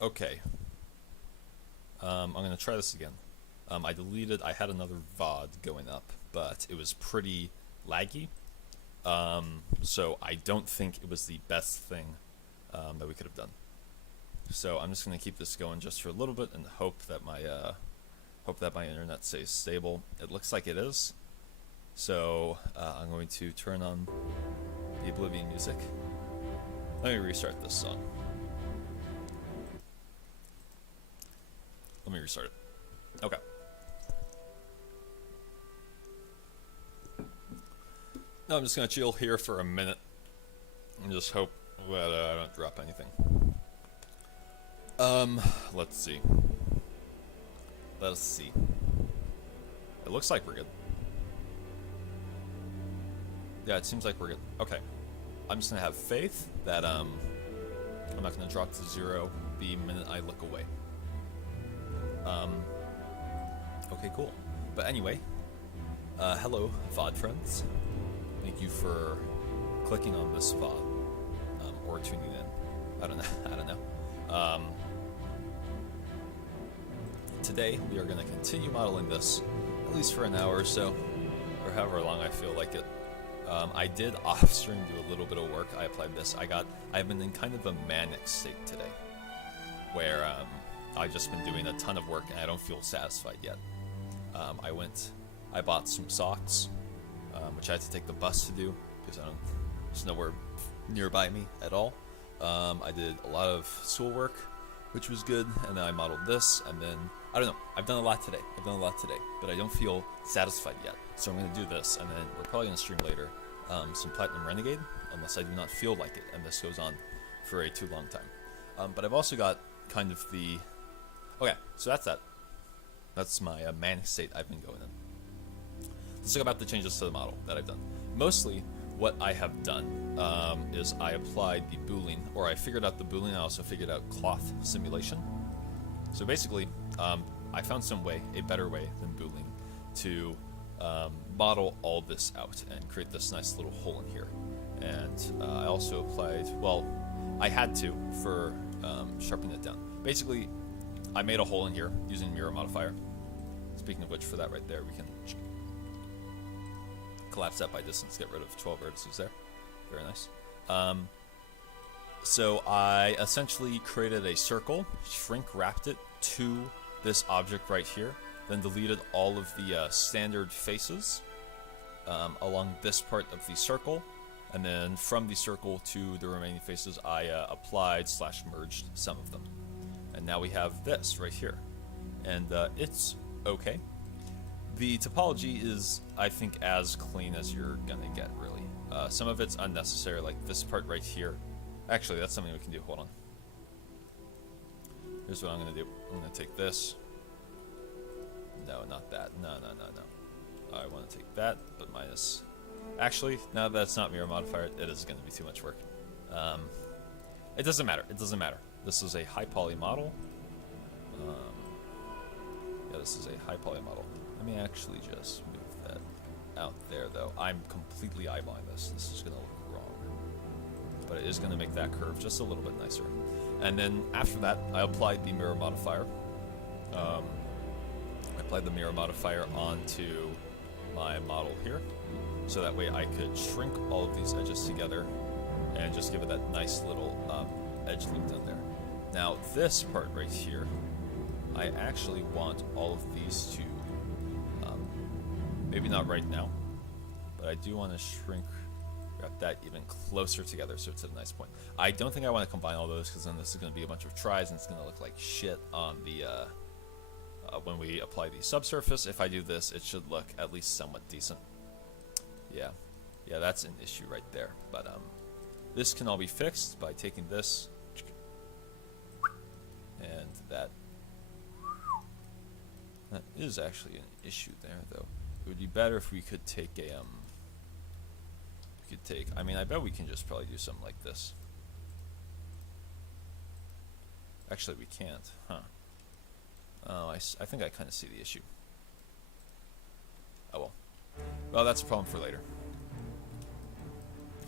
Okay. I'm gonna try this again. I had another VOD going up, but it was pretty laggy. So I don't think it was the best thing that we could have done. So I'm just gonna keep this going just for a little bit and hope that my internet stays stable. It looks like it is. So I'm going to turn on the Oblivion music. Let me restart this song. Let me restart it. Okay. Now I'm just gonna chill here for a minute and just hope that I don't drop anything. Let's see. Let us see. It looks like we're good. Yeah, it seems like we're good. Okay. I'm just gonna have faith that I'm not gonna drop to 0 the minute I look away. Okay, cool. But anyway, hello, VOD friends. Thank you for clicking on this VOD, or tuning in. I don't know. I don't know. Today we are going to continue modeling this, at least for an hour or so, or however long I feel like it. I did off stream do a little bit of work. I applied this. I've been in kind of a manic state today, where I've just been doing a ton of work and I don't feel satisfied yet. I bought some socks, which I had to take the bus to do because there's nowhere nearby me at all. I did a lot of schoolwork, which was good, and then I modeled this, and then I don't know. I've done a lot today, but I don't feel satisfied yet. So I'm gonna do this, and then we're probably gonna stream later some Platinum Renegade, unless I do not feel like it, and this goes on for a too long time. But I've also got kind of the okay. So that's that. That's my manic state I've been going in. Let's talk about the changes to the model that I've done. Mostly, what I have done is I applied the boolean, or I figured out the boolean. I also figured out cloth simulation. So basically, I found a better way than boolean, to model all this out and create this nice little hole in here. And I also applied, well, I had to for sharpening it down. Basically, I made a hole in here using mirror modifier. Speaking of which, for that right there, we can collapse that by distance, get rid of 12 vertices there. Very nice. So I essentially created a circle, shrink wrapped it to this object right here, then deleted all of the standard faces along this part of the circle, and then from the circle to the remaining faces I applied / merged some of them. And now we have this right here. And it's okay. The topology is, I think, as clean as you're gonna get, really. Some of it's unnecessary, like this part right here. Actually, that's something we can do. Hold on. Here's what I'm gonna do. I'm gonna take this. No, not that. No. I want to take that, but minus. Actually, now that's not mirror modifier, it is gonna be too much work. It doesn't matter. It doesn't matter. This is a high poly model. Yeah, this is a high poly model. Let me actually just move that out there, though. I'm completely eyeballing this. This is going to look wrong. But it is going to make that curve just a little bit nicer. And then after that, I applied the mirror modifier. I applied the mirror modifier onto my model here. So that way I could shrink all of these edges together and just give it that nice little edge loop down there. Now, this part right here, I actually want all of these to, maybe not right now, but I do want to shrink, wrap that even closer together so it's at a nice point. I don't think I want to combine all those, because then this is going to be a bunch of tries and it's going to look like shit on the, when we apply the subsurface. If I do this, it should look at least somewhat decent. Yeah, that's an issue right there. But this can all be fixed by taking this and that. That is actually an issue there, though. It would be better if we could take a, I mean, I bet we can just probably do something like this. Actually, we can't, huh? Oh, I think I kind of see the issue. Oh well. Well, that's a problem for later.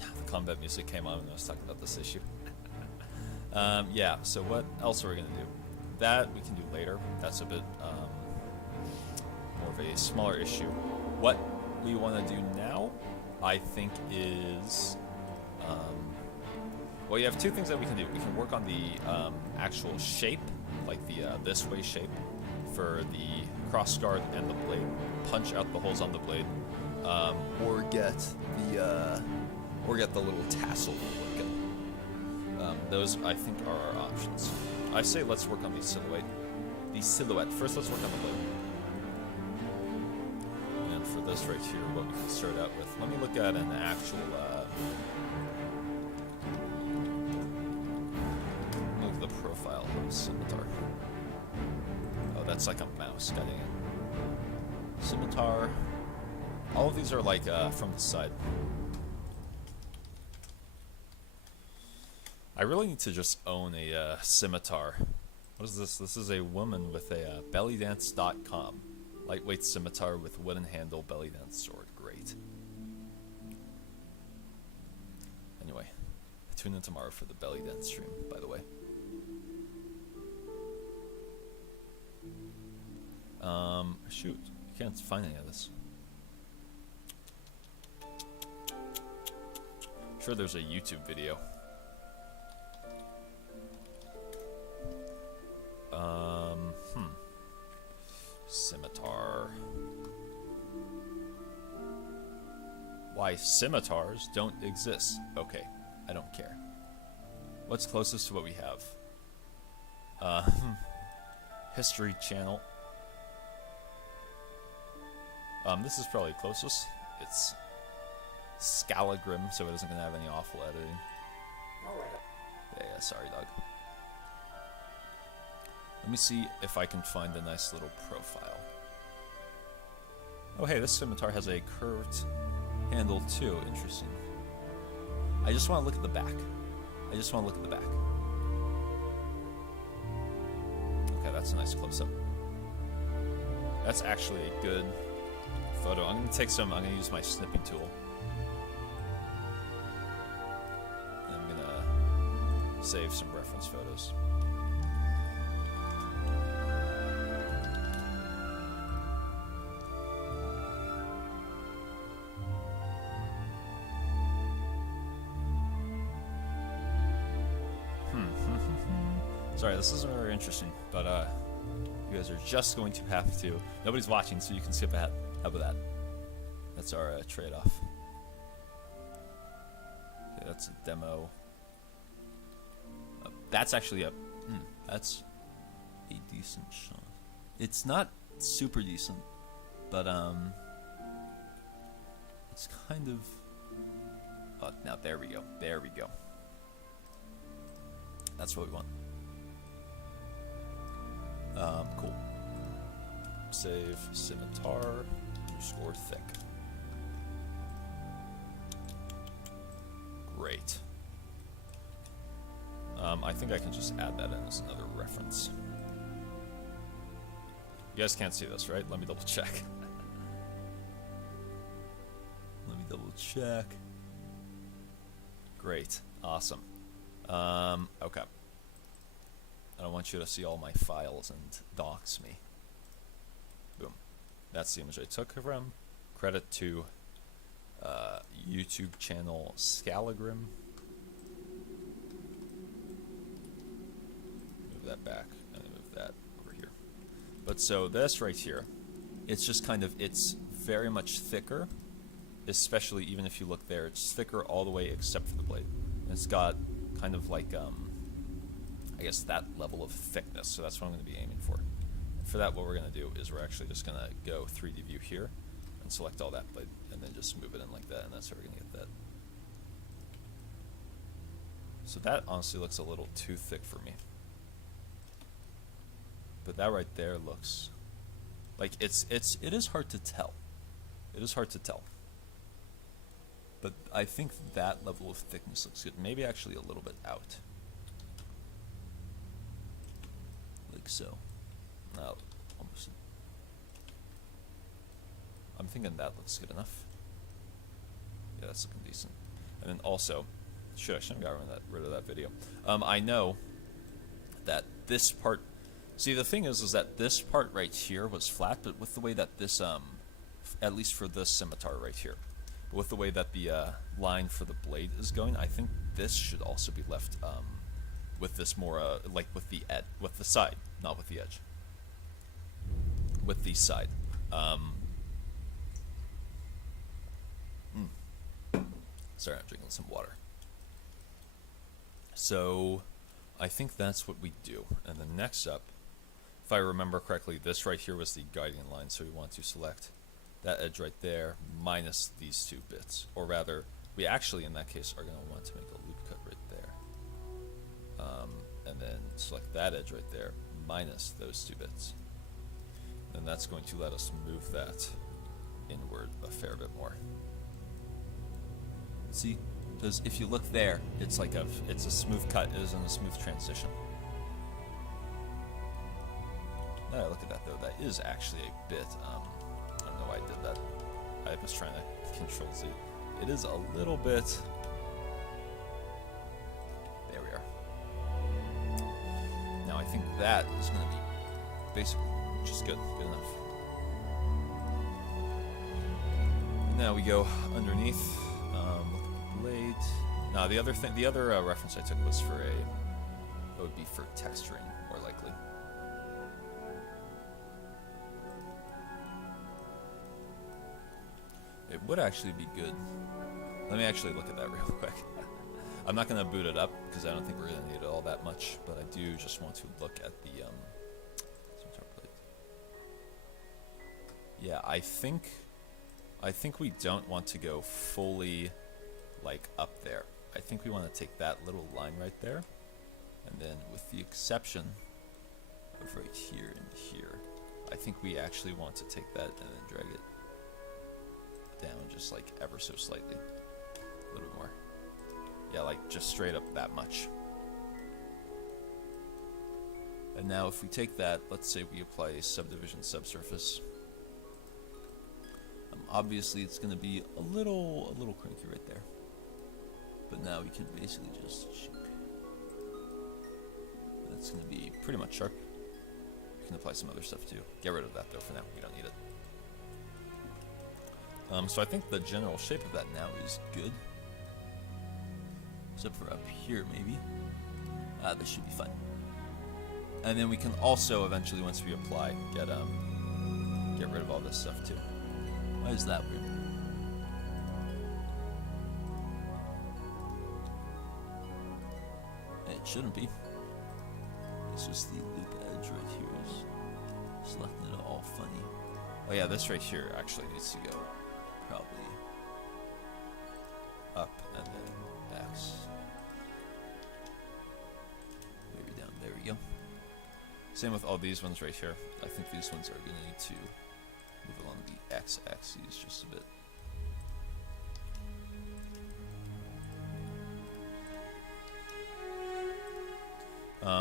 The combat music came on when I was talking about this issue. Yeah, so what else are we going to do? That we can do later. That's a bit more of a smaller issue. What we want to do now, I think, is... well, you have two things that we can do. We can work on the actual shape, like the this way shape, for the cross guard and the blade. Punch out the holes on the blade, or get the little tassel working. Those, I think, are our options. I say let's work on the silhouette. First, let's work on the blade. And for this right here, what we can start out with. Let me look at an actual. Look at the profile of a scimitar. Oh, that's like a mouse. God dang it. Scimitar. All of these are like from the side. I really need to just own a scimitar. What is this? This is a woman with a bellydance.com. Lightweight scimitar with wooden handle, belly dance sword. Great. Anyway, tune in tomorrow for the belly dance stream, by the way. Shoot. You can't find any of this. Sure, there's a YouTube video. Scimitar. Why scimitars don't exist? Okay, I don't care. What's closest to what we have? History Channel. This is probably closest. It's Scalagrim, so it isn't gonna have any awful editing. Yeah, sorry, dog. Let me see if I can find a nice little profile. Oh hey, this scimitar has a curved handle too. Interesting. I just want to look at the back. Okay, that's a nice close-up. That's actually a good photo. I'm gonna use my snipping tool. And I'm gonna save some reference photos. Sorry, this isn't very interesting, but you guys are just going to have to... Nobody's watching, so you can skip ahead. How about that? That's our trade-off. Okay, that's a demo. That's actually a... that's a decent shot. It's not super decent, but it's kind of... Oh, now there we go. There we go. That's what we want. Cool. Save scimitar _ thick. Great. I think I can just add that in as another reference. You guys can't see this, right? Let me double check. Great. Awesome. Okay. I don't want you to see all my files and dox me. Boom. That's the image I took from. Credit to YouTube channel Scalagrim. Move that back and move that over here. But so this right here, it's just kind of, it's very much thicker, especially even if you look there, it's thicker all the way except for the blade. And it's got kind of like, I guess that level of thickness, so that's what I'm going to be aiming for. For that, what we're going to do is we're actually just going to go 3D view here and select all that blade, and then just move it in like that, and that's how we're going to get that. So that honestly looks a little too thick for me. But that right there looks like it is hard to tell. It is hard to tell. But I think that level of thickness looks good. Maybe actually a little bit out. Like so. No, almost. I'm thinking that looks good enough. Yeah, that's looking decent. And then also, Shit, I shouldn't have got rid of that video. I know that this part... See, the thing is that this part right here was flat, but with the way that this, at least for this scimitar right here, but with the way that the line for the blade is going, I think this should also be left with this more, like with the side, not with the edge. With the side. Sorry, I'm drinking some water. So, I think that's what we do. And then next up, if I remember correctly, this right here was the guiding line, so we want to select that edge right there minus these two bits. Or rather, we actually, in that case, are going to want to make a loop cut right there. And then select that edge right there minus those two bits. And that's going to let us move that inward a fair bit more. See? Because if you look there, it's like it's a smooth cut, it isn't a smooth transition. Now I look at that though, that is actually a bit, I don't know why I did that. I was trying to control Z. It is a little bit, there we are. Now I think that is going to be basically just good enough. And now we go underneath, look at the blade. Now the other reference I took was for it would be for texturing, more likely. It would actually be good. Let me actually look at that real quick. I'm not going to boot it up because I don't think we're going to need it all that much, but I do just want to look at the yeah, I think we don't want to go fully like up there. I think we want to take that little line right there, and then with the exception of right here and here, I think we actually want to take that and then drag it down just like ever so slightly, a little bit more. Yeah, like just straight up that much. And now if we take that, let's say we apply a subdivision subsurface. Obviously it's going to be a little cranky right there. But now we can basically just shoot. That's going to be pretty much sharp. We can apply some other stuff too. Get rid of that though for now. We don't need it. So I think the general shape of that now is good. Except for up here maybe. This should be fine. And then we can also eventually, once we apply, get rid of all this stuff too. Why is that weird? It shouldn't be. It's just the loop edge right here is selecting it all funny. Oh yeah, this right here actually needs to go probably up and then X. Maybe down. There we go. Same with all these ones right here. I think these ones are going to need to move along the x-axis just a bit.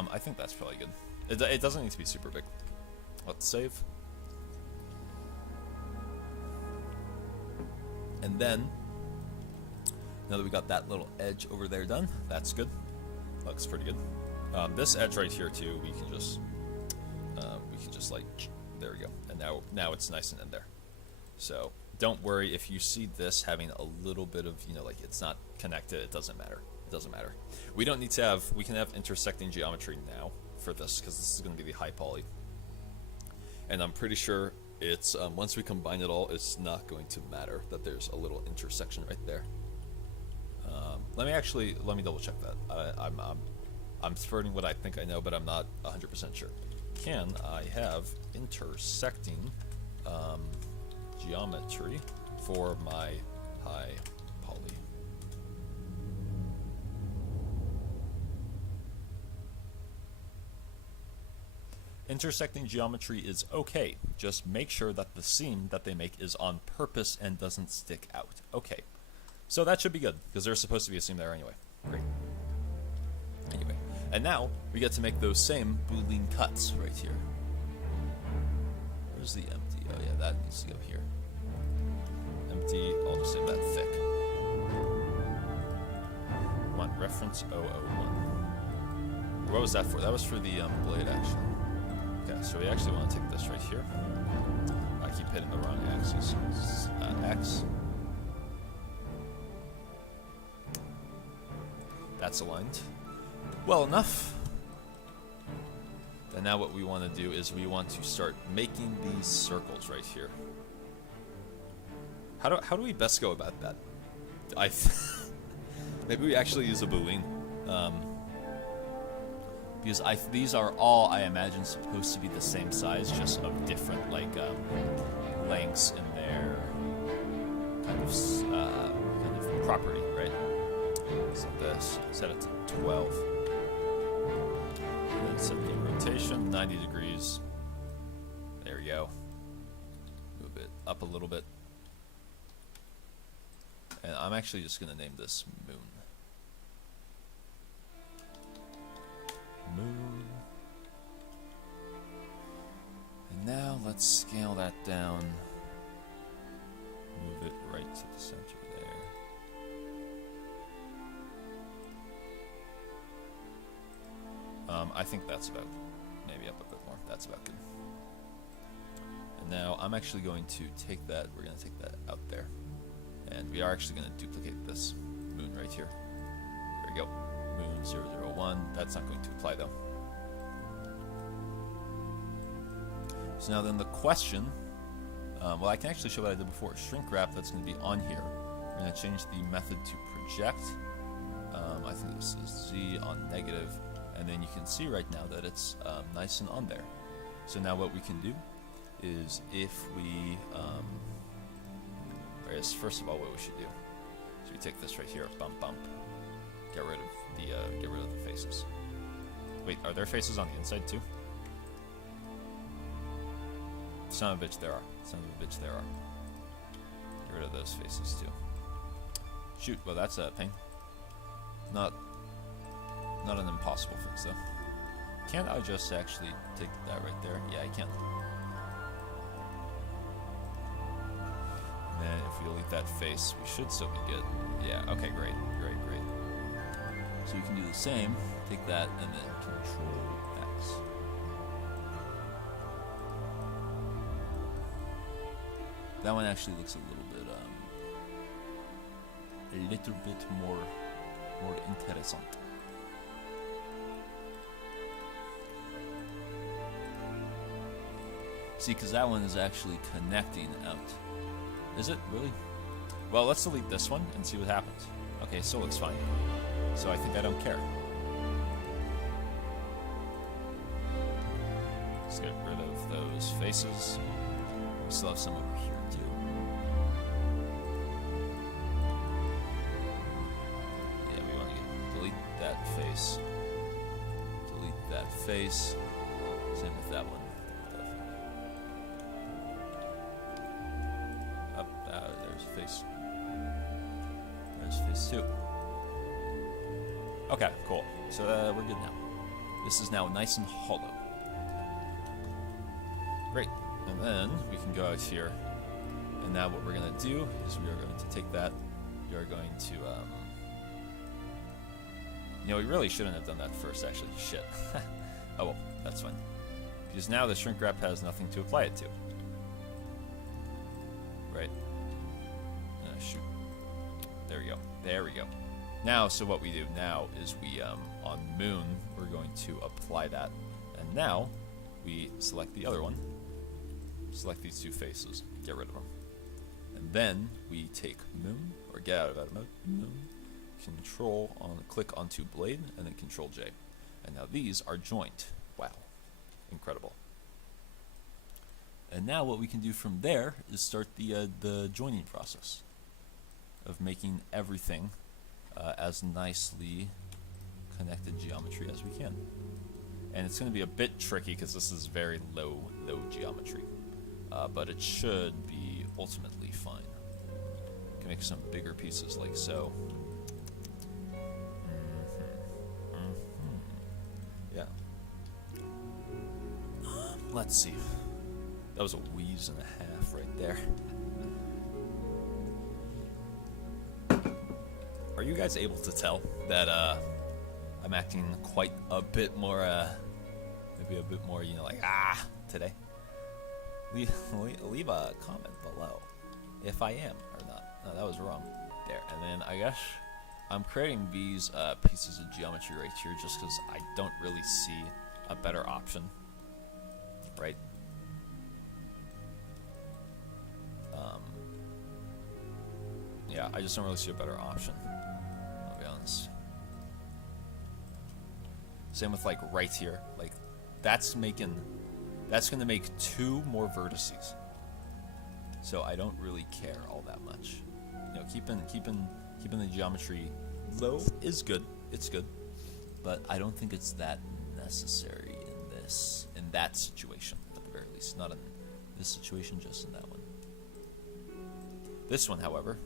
I think that's probably good. It doesn't need to be super big. Let's save. And then, now that we got that little edge over there done, that's good. Looks pretty good. This edge right here too, we can just like, there we go. And now it's nice and in there. So don't worry if you see this having a little bit of, like it's not connected, it doesn't matter. It doesn't matter. We don't need to have, we can have intersecting geometry now for this, because this is going to be the high poly. And I'm pretty sure it's, once we combine it all, it's not going to matter that there's a little intersection right there. Let me double check that. I'm spurting what I think I know, but I'm not 100% sure. Can I have intersecting geometry for my high poly? Intersecting geometry is okay. Just make sure that the seam that they make is on purpose and doesn't stick out. Okay. So that should be good, because there's supposed to be a seam there anyway. Great. Anyway. And now, we get to make those same Boolean cuts right here. Where's the empty? Oh yeah, that needs to go here. Empty, I'll just say that thick. Come on, reference 001. What was that for? That was for the blade action. Okay, so we actually want to take this right here. I keep hitting the wrong axis. X. That's aligned well enough. And now what we want to do is we want to start making these circles right here. How do we best go about that? Maybe we actually use a boolean. Because these are all, I imagine, supposed to be the same size, just of different lengths in their kind of property, right? So this, set it to 12. And then set the rotation, 90 degrees. There we go. Move it up a little bit. And I'm actually just going to name this Moon. Moon. And now let's scale that down. Move it right to the center there. I think that's about, maybe up a bit more. That's about good. And now I'm actually going to take that, we're going to take that out there. And we are actually going to duplicate this moon right here. There we go. Moon 001. That's not going to apply though. So now then the question, well, I can actually show what I did before. Shrink wrap, that's going to be on here. We're going to change the method to project. I think this is Z on negative. And then you can see right now that it's nice and on there. So now what we can do is if we, first of all, what we should do is we take this right here, bump, bump, get rid of the faces. Wait, are there faces on the inside too? Son of a bitch, there are. Son of a bitch, there are. Get rid of those faces too. Shoot, well that's a pain. Not an impossible fix though. Can't I just actually take that right there? Yeah, I can. And then if we delete that face, we should still be good. Yeah, okay, great. So we can do the same, take that, and then Control X. That one actually looks a little bit more interesting. See, because that one is actually connecting out. Is it? Really? Well, let's delete this one and see what happens. Okay, still looks fine. So I think I don't care. Let's get rid of those faces. We still have some over here, too. Yeah, we want to delete that face. Delete that face. Same with that one. There's face 2. Okay, cool. So we're good now. This is now nice and hollow. Great. And then we can go out here. And now what we're going to do is we are going to take that. We are going to, we really shouldn't have done that first, actually. Shit. Oh well, that's fine. Because now the shrink wrap has nothing to apply it to. Right. Shoot. There we go. There we go. Now, so what we do now is we, on Moon, we're going to apply that. And now, we select the other one. Select these two faces. Get rid of them. And then, we take Moon, or get out of that mode. Moon. Click onto Blade, and then Control J. And now these are joined. Wow. Incredible. And now what we can do from there is start the joining process of making everything as nicely connected geometry as we can. And it's going to be a bit tricky because this is very low geometry, but it should be ultimately fine. You can make some bigger pieces like so. Yeah. Let's see. That was a wheeze and a half right there. Are you guys able to tell that I'm acting quite a bit more, maybe a bit more, you know, like, today. Leave a comment below if I am or not. No, that was wrong. There. And then I guess I'm creating these pieces of geometry right here just because I don't really see a better option. Right? Yeah, I just don't really see a better option. I'll be honest. Same with like right here. Like that's gonna make 2 more vertices. So I don't really care all that much. You know, keeping the geometry low is good. It's good, but I don't think it's that necessary in that situation at the very least. Not in this situation, just in that one. This one, however,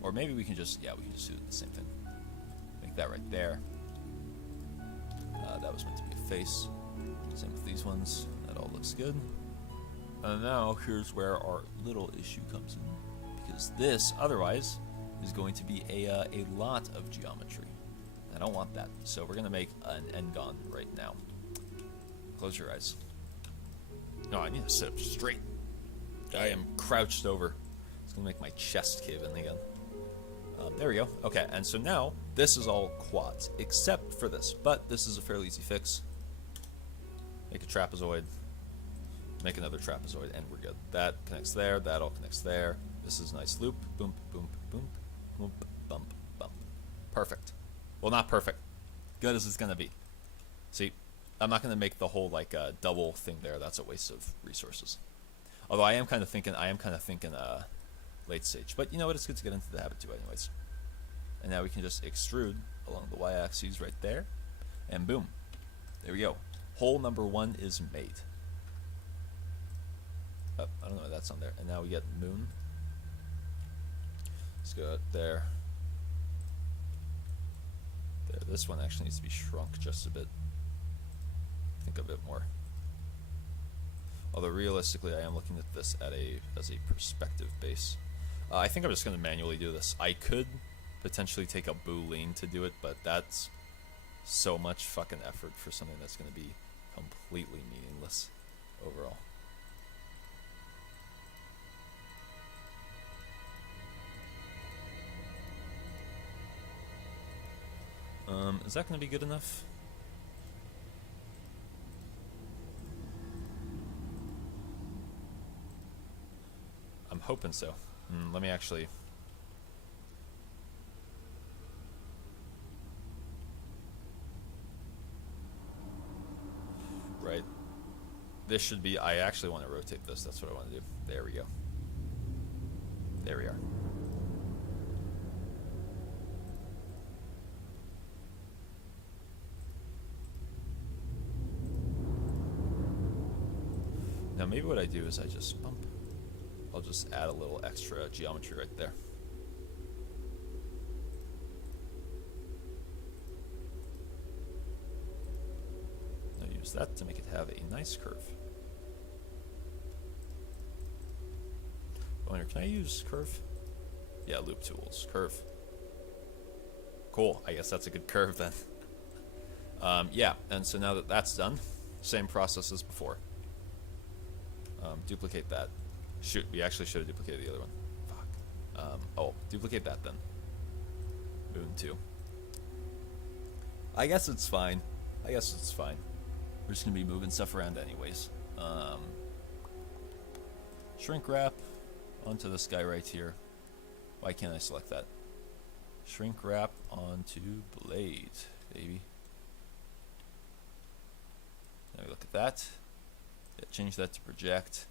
or maybe we can just do the same thing. Make that right there. That was meant to be a face. Same with these ones. That all looks good. And now here's where our little issue comes in, because this otherwise is going to be a lot of geometry. I don't want that, so we're gonna make an n-gon right now. Close your eyes. No, I need to sit up straight. I am crouched over. It's gonna make my chest cave in again. There we go. Okay, and so now this is all quads, except for this. But this is a fairly easy fix. Make a trapezoid. Make another trapezoid, and we're good. That connects there. That all connects there. This is a nice loop. Boom, boom, boom, boom, bump, bump. Perfect. Well, not perfect. Good as it's gonna be. See, I'm not gonna make the whole like double thing there. That's a waste of resources. Although I am kind of thinking late stage. But you know what? It's good to get into the habit too, anyways. And now we can just extrude along the y-axis right there, and boom, there we go. Hole number 1 is made. Oh, I don't know why that's on there. And now we get moon. Let's go out there. There. This one actually needs to be shrunk just a bit. Think a bit more. Although realistically, I am looking at this as a perspective base. I think I'm just going to manually do this. I could potentially take a boolean to do it, but that's so much fucking effort for something that's going to be completely meaningless overall. Is that going to be good enough? I'm hoping so. Let me actually... Right. This should be... I actually want to rotate this. That's what I want to do. There we go. There we are. Now maybe what I do is I just bump. I'll just add a little extra geometry right there. Now use that to make it have a nice curve. I wonder, can I use curve? Yeah, loop tools, curve. Cool, I guess that's a good curve then. Yeah, and so now that that's done, same process as before. Duplicate that. Shoot, we actually should have duplicated the other one. Fuck. Oh, duplicate that then. Moon 2. I guess it's fine. We're just gonna be moving stuff around anyways. Shrink wrap onto this guy right here. Why can't I select that? Shrink wrap onto blade, baby. Now we look at that. Yeah, change that to project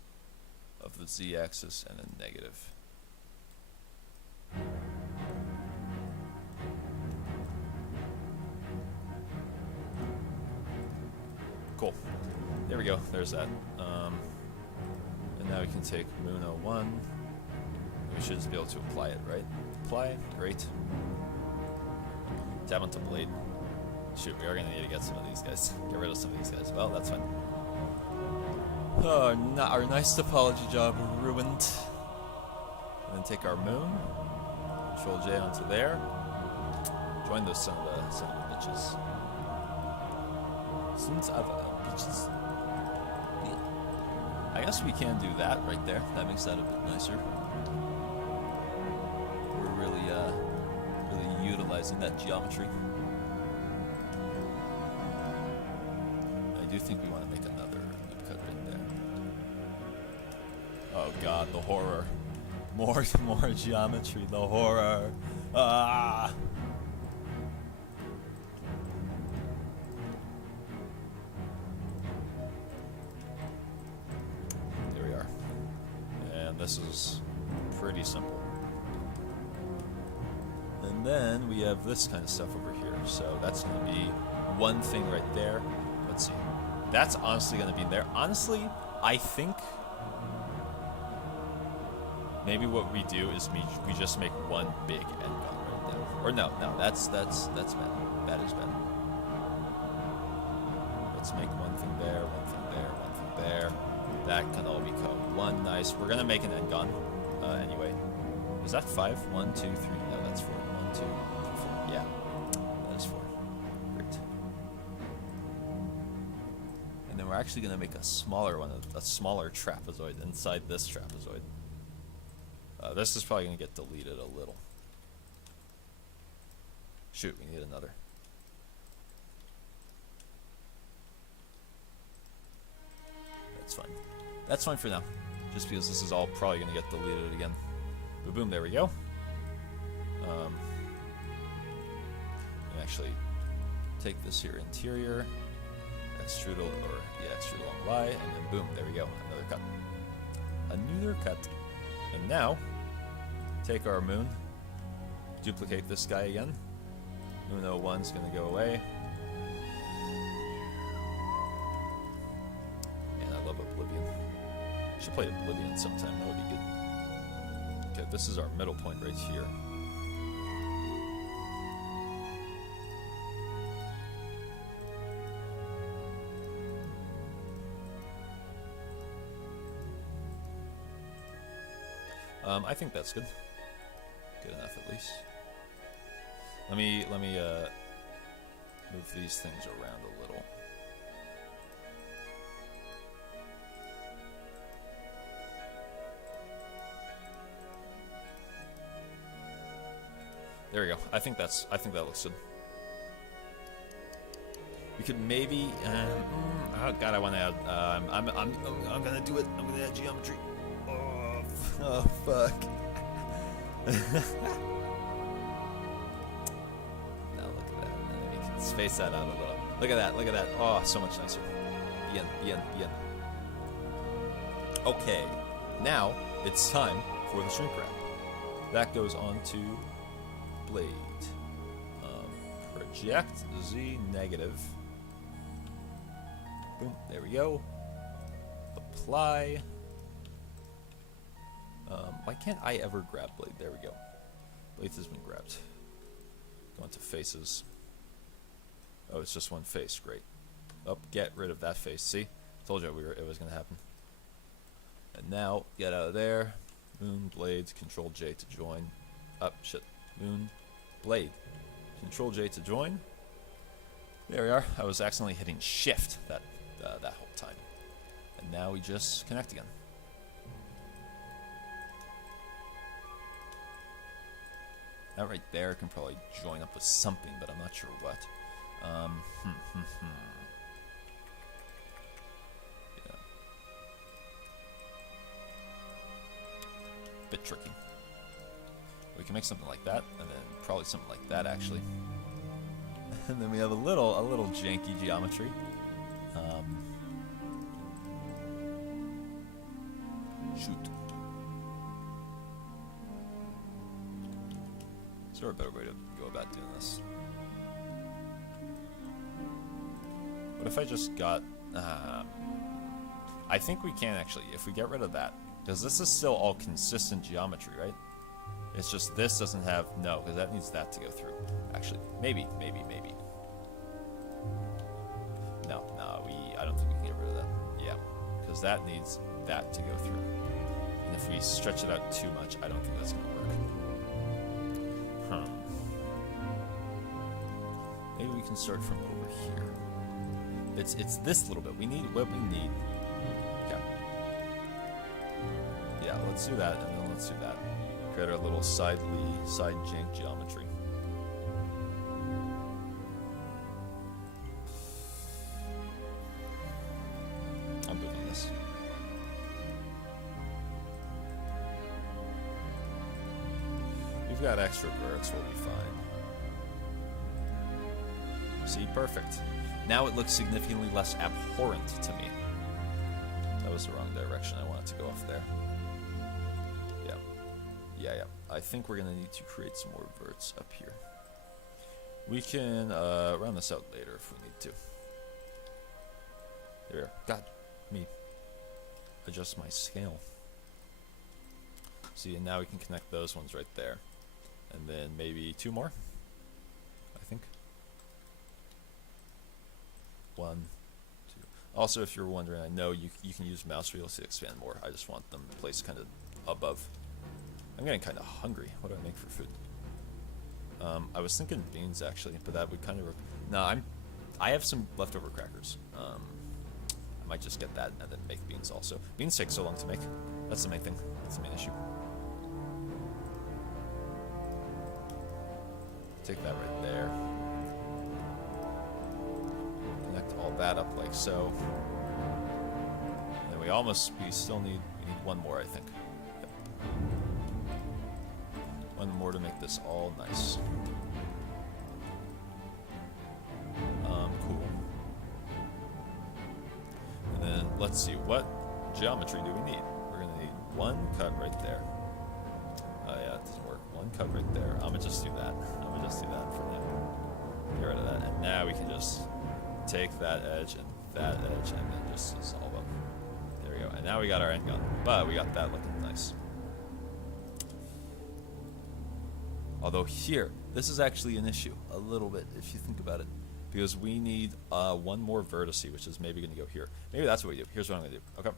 of the z-axis and then negative. Cool. There we go. There's that. And now we can take Moon 01. We should just be able to apply it, right? Apply. Great. Tab onto blade. Shoot, we are going to need to get some of these guys. Get rid of some of these guys. Well, that's fine. Oh, our nice topology job ruined. And then take our moon. Control J onto there. Join those son of a bitches. Sons of a bitches. Yeah. I guess we can do that right there. That makes that a bit nicer. We're really utilizing that geometry. I do think we want to make another loop cut right there. Oh god, the horror. More geometry, the horror. Ah! There we are. And this is pretty simple. And then we have this kind of stuff over here. So that's going to be one thing right there. Let's see. That's honestly going to be in there. Honestly, I think maybe what we do is we just make one big end gun right there. Or no, that's bad. That is bad. Let's make one thing there, one thing there, one thing there. That can all become one nice. We're gonna make an end gun anyway. Is that 5? 1, 2, 3. No, that's 4. 1, 2, 3, 4. Yeah, that is 4. Great. And then we're actually gonna make a smaller one, a smaller trapezoid inside this trapezoid. This is probably going to get deleted a little. Shoot, we need another. That's fine. That's fine for now. Just because this is all probably going to get deleted again. But boom, there we go. Actually, take this here interior, extrude along Y, and then boom, there we go. Another cut. Another cut. And now, take our moon, duplicate this guy again. Moon 01's going to go away. And I love Oblivion. Should play Oblivion sometime, that would be good. Okay, this is our middle point right here. I think that's good. Good enough, at least. Let me move these things around a little. There we go. I think that looks good. We could maybe. Oh god, I want to add. I'm gonna do it. I'm gonna add geometry. Oh fuck. Now look at that. Now we can space that out a little. Look at that, look at that. Oh, so much nicer. Bien. Okay, now it's time for the shrink wrap. That goes on to blade. Project Z negative. Boom, there we go. Apply. Why can't I ever grab blade? There we go. Blade has been grabbed. Go into faces. Oh, it's just one face. Great. Oh, get rid of that face. See? Told you it was going to happen. And now, get out of there. Moon, blades, Control J to join. Up, shit. Moon, blade. Control J to join. There we are. I was accidentally hitting shift that whole time. And now we just connect again. That right there can probably join up with something, but I'm not sure what. Yeah. Bit tricky. We can make something like that, and then probably something like that actually. And then we have a little janky geometry. Shoot. Is there a better way to go about doing this? What if I just got... I think we can actually, if we get rid of that. Because this is still all consistent geometry, right? It's just this doesn't have... No, because that needs that to go through. Actually, maybe. No, I don't think we can get rid of that. Yeah, because that needs that to go through. And if we stretch it out too much, I don't think that's going to work. can start from over here. It's this little bit. We need what we need. Okay. Yeah, let's do that, and then let's do that. Create our little side jank geometry. I'm moving this. We've got extra verts, we'll be fine. See, perfect. Now it looks significantly less abhorrent to me. That was the wrong direction. I wanted to go off there. Yeah. I think we're gonna need to create some more verts up here. We can round this out later if we need to. There we are. God, me adjust my scale. See, and now we can connect those ones right there, and then maybe 2 more. I think. 1, 2. Also, if you're wondering, I know you can use mouse wheels to expand more. I just want them placed kind of above. I'm getting kind of hungry. What do I make for food? I was thinking beans actually, but that would kind of. No, I have some leftover crackers. I might just get that and then make beans also. Beans take so long to make. That's the main thing. That's the main issue. Take that right there. Connect all that up like so. And then we still need 1 more, I think. Yep. 1 more to make this all nice. Cool. And then let's see, what geometry do we need? We're gonna need 1 cut right there. Oh yeah, it doesn't work. 1 cut right there. I'm gonna just do that. For now. Get rid of that. And now we can just take that edge and then just dissolve them. There we go. And now we got our end gun. But we got that looking nice. Although here, this is actually an issue. A little bit, if you think about it. Because we need 1 more vertice, which is maybe going to go here. Maybe that's what we do. Here's what I'm going to do. Okay.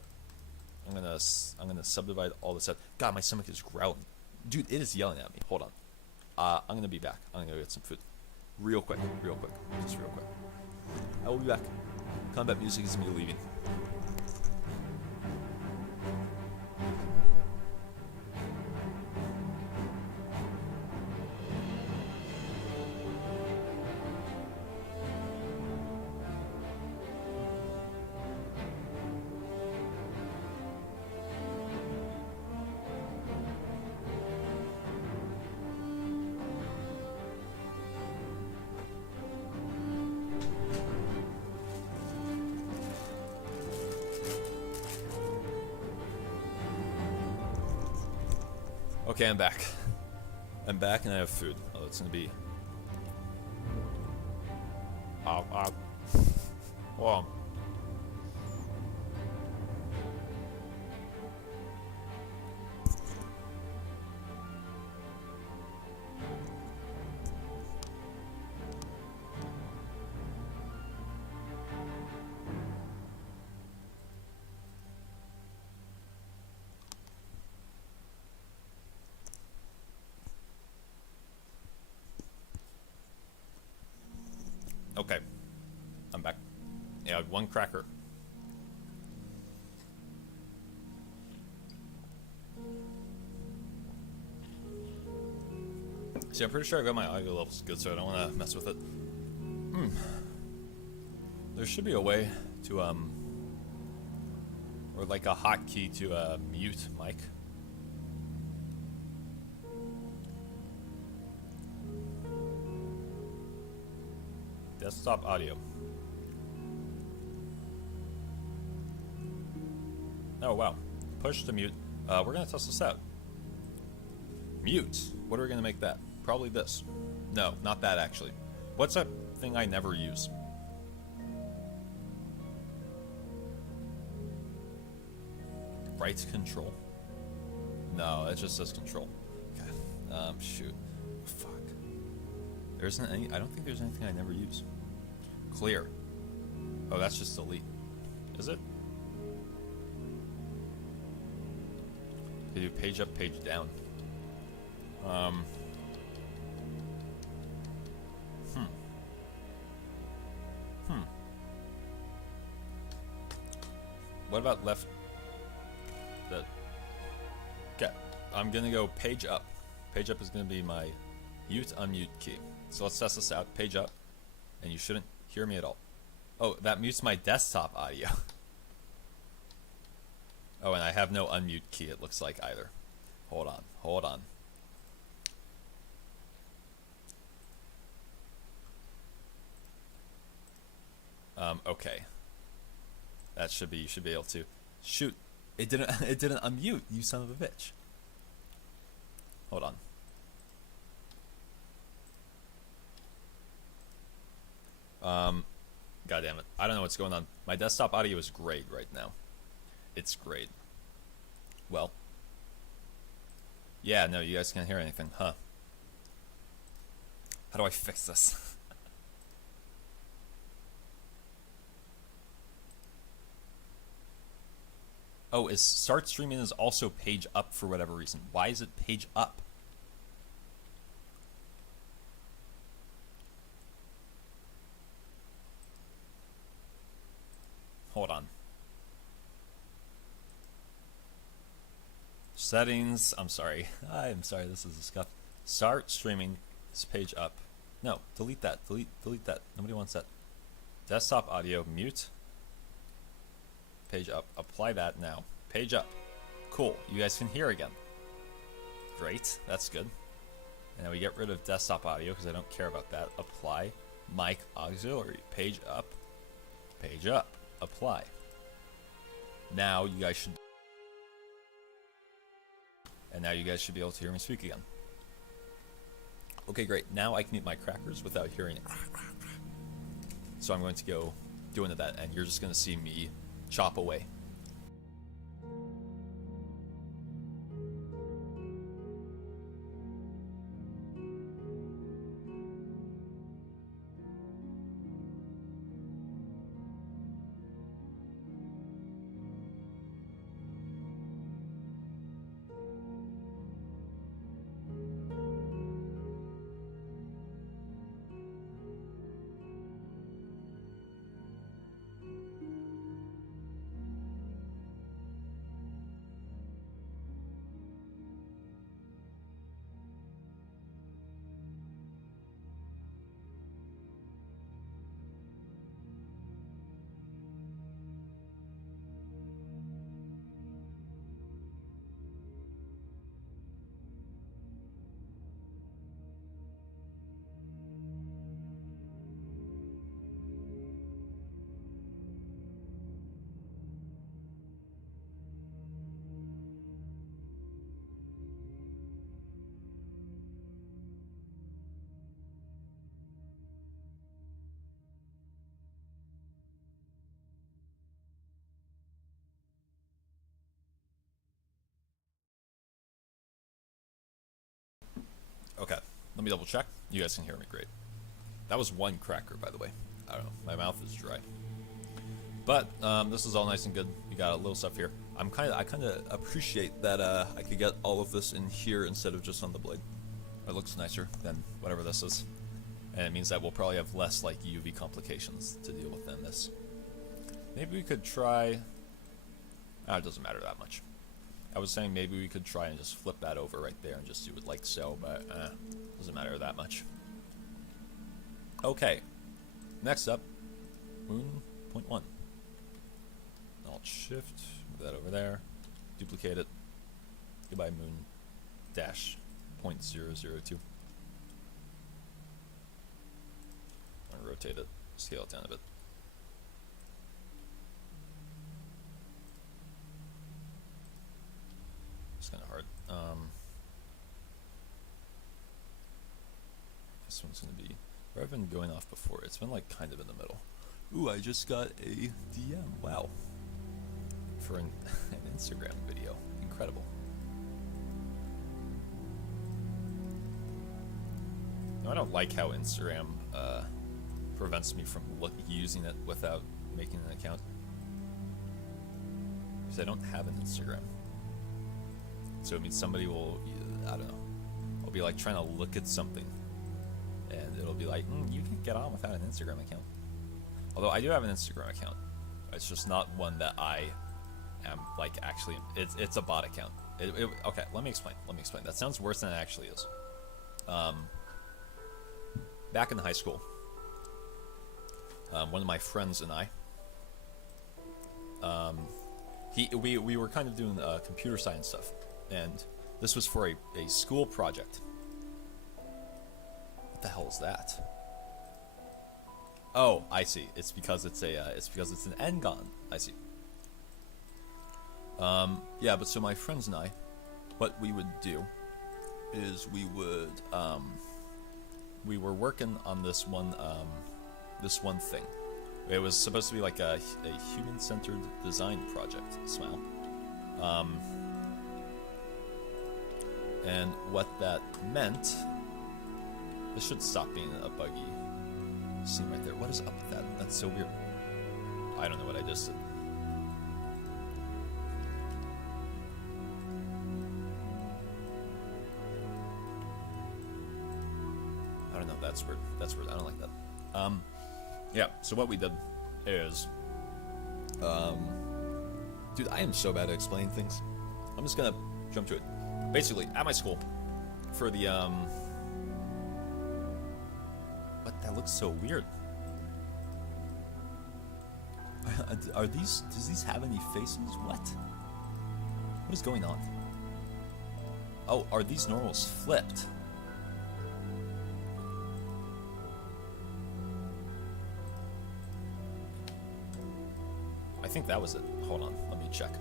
I'm gonna subdivide all this out. God, my stomach is growling. Dude, it is yelling at me. Hold on. I'm gonna be back. I'm gonna go get some food. Real quick. Just real quick. I will be back. Combat music is me leaving. Okay, I'm back. I'm back and I have food. Oh, it's gonna be. Whoa. Okay, I'm back. Yeah, 1 cracker. See, I'm pretty sure I got my audio levels good, so I don't want to mess with it. There should be a way to, or like a hotkey to, mute mic. Desktop audio. Oh, wow. Push to mute. We're going to test this out. Mute. What are we going to make that? Probably this. No, not that, actually. What's that thing I never use? Right control? No, it just says control. Okay. Shoot. Fuck. There isn't any. I don't think there's anything I never use. Clear. Oh, that's just delete. Is it? They do page up, page down. What about left? Okay, I'm gonna go page up. Page up is gonna be my mute unmute key. So let's test this out. Page up, and you shouldn't hear me at all. Oh, that mutes my desktop audio. Oh, and I have no unmute key, it looks like, either. Hold on, hold on. Okay. That should be, you should be able to. Shoot, it didn't it didn't unmute, you son of a bitch. Hold on. God damn it. I don't know what's going on. My desktop audio is great right now. It's great. Well. Yeah, no, you guys can't hear anything, huh? How do I fix this? Oh, is start streaming is also page up for whatever reason. Why is it page up? Hold on. Settings. I'm sorry. I'm sorry. This is a scuff. Start streaming is page up. No, delete that. Delete that. Nobody wants that. Desktop audio mute. Page up. Apply that now. Page up. Cool. You guys can hear again. Great. That's good. And then we get rid of desktop audio because I don't care about that. Apply. Mic auxiliary. Page up. Page up. Apply. Now you guys should. And now you guys should be able to hear me speak again. Okay, great. Now I can eat my crackers without hearing it. So I'm going to go do into that, and you're just going to see me chop away. Okay, let me double check. You guys can hear me great. That was one cracker, by the way. I don't know, my mouth is dry. But this is all nice and good. You got a little stuff here. I kind of appreciate that I could get all of this in here instead of just on the blade. It looks nicer than whatever this is, and it means that we'll probably have less like UV complications to deal with than this. Maybe we could try. It doesn't matter that much. I was saying maybe we could try and just flip that over right there and just do it like so, but doesn't matter that much. Okay, next up, Moon point 1. Alt Shift, move that over there, duplicate it. Goodbye Moon dash 0.002. I'm gonna rotate it, scale it down a bit. It's kind of hard. This one's gonna be where I've been going off before. It's been like kind of in the middle. Ooh, I just got a DM. Wow. For an Instagram video. Incredible. No, I don't like how Instagram prevents me from using it without making an account. Because I don't have an Instagram. So it means somebody will, I don't know, I'll be like trying to look at something and it'll be like, you can get on without an Instagram account. Although I do have an Instagram account. It's just not one that I am, like, actually... It's a bot account. Okay, let me explain. That sounds worse than it actually is. Back in high school, one of my friends and I, we were kind of doing computer science stuff, and this was for a school project. What the hell is that? Oh, I see. It's because it's an N-gon. I see. Yeah, but so my friends and I, what we would do is we were working on this one thing. It was supposed to be like a human-centered design project. Smile. And what that meant, this should stop being a buggy scene right there. What is up with that? That's so weird. I don't know what I just did. I don't know. That's weird. I don't like that. Yeah. So what we did is, dude, I am so bad at explaining things. I'm just gonna jump to it. Basically, at my school, for the what? That looks so weird. Does these have any faces? What? What is going on? Oh, are these normals flipped? I think that was it. Hold on, let me check.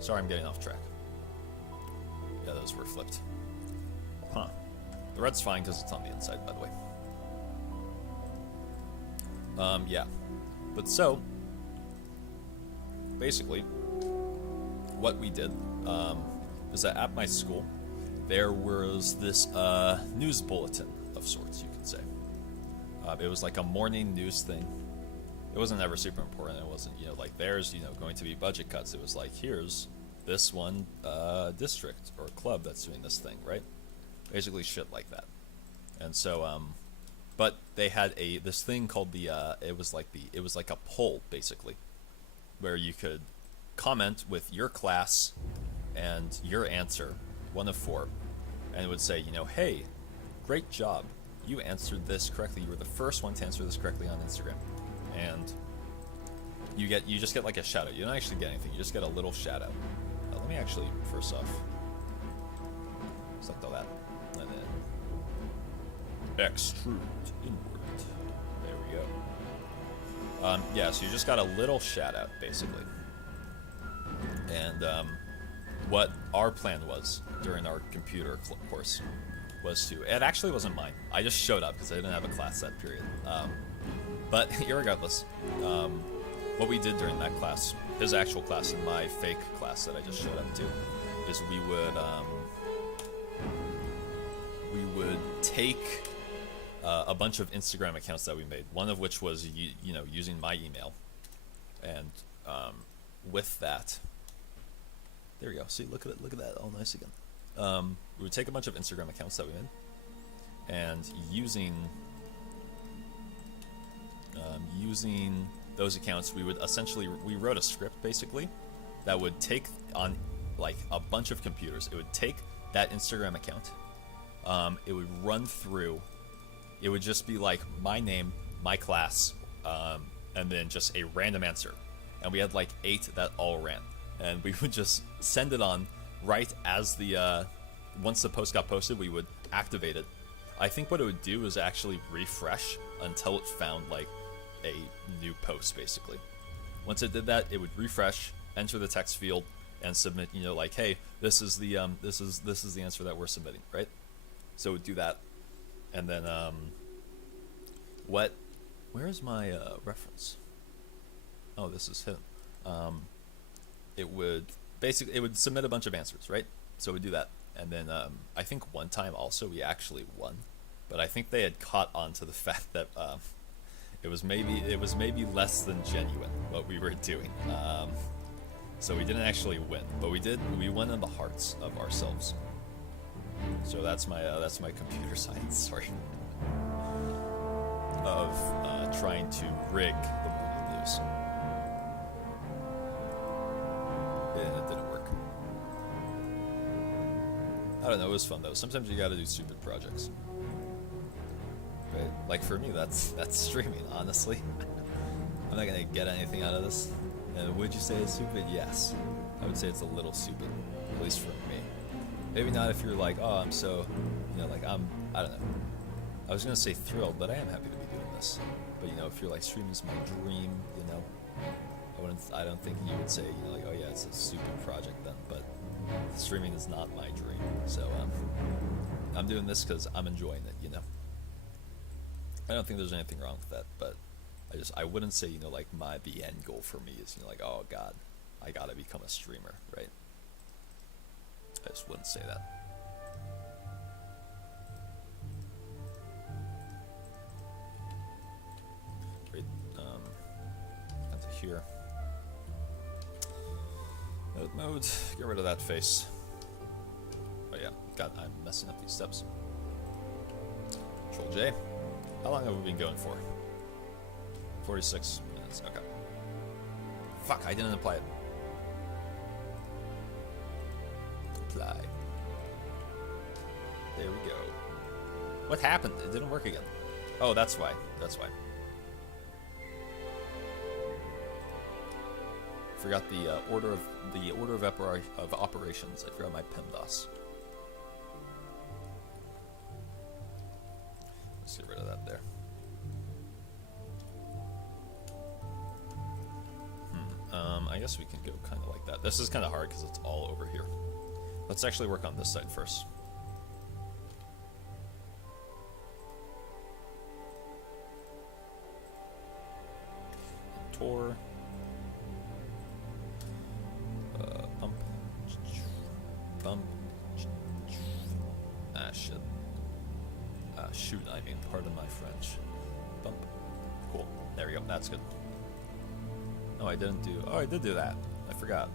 Sorry, I'm getting off track. Yeah, those were flipped. Huh. The red's fine because it's on the inside, by the way. Yeah. But so, basically, what we did is that at my school, there was this news bulletin of sorts, you could say. It was like a morning news thing. It wasn't ever super important. It wasn't, like there's, going to be budget cuts. It was like, here's this one district or club that's doing this thing, right? Basically shit like that. And so, but they had this thing called it was like a poll, basically, where you could comment with your class and your answer, one of 4, and it would say, hey, great job. You answered this correctly. You were the first one to answer this correctly on Instagram. And you just get like a shout out. You don't actually get anything. You just get a little shout out. Let me actually first off select all that and then extrude inward. There we go. Yeah, so you just got a little shout out basically. And what our plan was during our computer course was it actually wasn't mine. I just showed up because I didn't have a class that period. But irregardless, what we did during that class, his actual class and my fake class that I just showed up to, is we would take a bunch of Instagram accounts that we made, one of which was using my email, and with that, there we go. See, look at that, all nice again. We would take a bunch of Instagram accounts that we made, and using those accounts, we wrote a script basically that would take on like a bunch of computers. It would take that Instagram account, it would run through, it would just be like my name, my class, and then just a random answer, and we had like 8 that all ran, and we would just send it on right as once the post got posted. We would activate it. I think what it would do is actually refresh until it found like a new post, basically. Once it did that, it would refresh, enter the text field, and submit. Like, hey, this is the answer that we're submitting, right? So it would do that, and then where is my reference? Oh, this is hidden. It would submit a bunch of answers, right? So we do that, and then I think one time also we actually won, but I think they had caught on to the fact that it was maybe less than genuine what we were doing, so we didn't actually win, but we won in the hearts of ourselves. So that's my computer science story. of trying to rig the morning news. And it didn't work. I don't know, it was fun though. Sometimes you gotta do stupid projects. Right? Like for me, that's streaming, honestly. I'm not gonna get anything out of this. And would you say it's stupid? Yes. I would say it's a little stupid, at least for me. Maybe not if you're like, oh, I'm so, like I don't know. I was gonna say thrilled, but I am happy to be doing this. But if you're like streaming's my dream, I don't think you would say, like, oh yeah, it's a stupid project then. But streaming is not my dream, so I'm doing this because I'm enjoying it. I don't think there's anything wrong with that, but I wouldn't say, like the end goal for me is, like, oh God, I gotta become a streamer, right? I just wouldn't say that. Great, onto here. Edit mode, get rid of that face. Oh yeah, God, I'm messing up these steps. Control J. How long have we been going for? 46 minutes, okay. Fuck, I didn't apply it. Apply. There we go. What happened? It didn't work again. Oh, that's why. That's why. Forgot the order of operations. I forgot my PEMDAS. Let's get rid of that there. I guess we can go kind of like that. This is kind of hard because it's all over here. Let's actually work on this side first. Tor. Pump. Bump. Ah, shit. Shoot, I mean, pardon my French. Bump. Cool. There we go. That's good. No, I didn't do... Oh, I did do that. I forgot.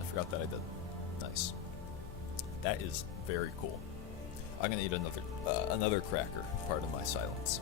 I forgot that I did. Nice. That is very cool. I'm gonna eat another cracker. Pardon my silence.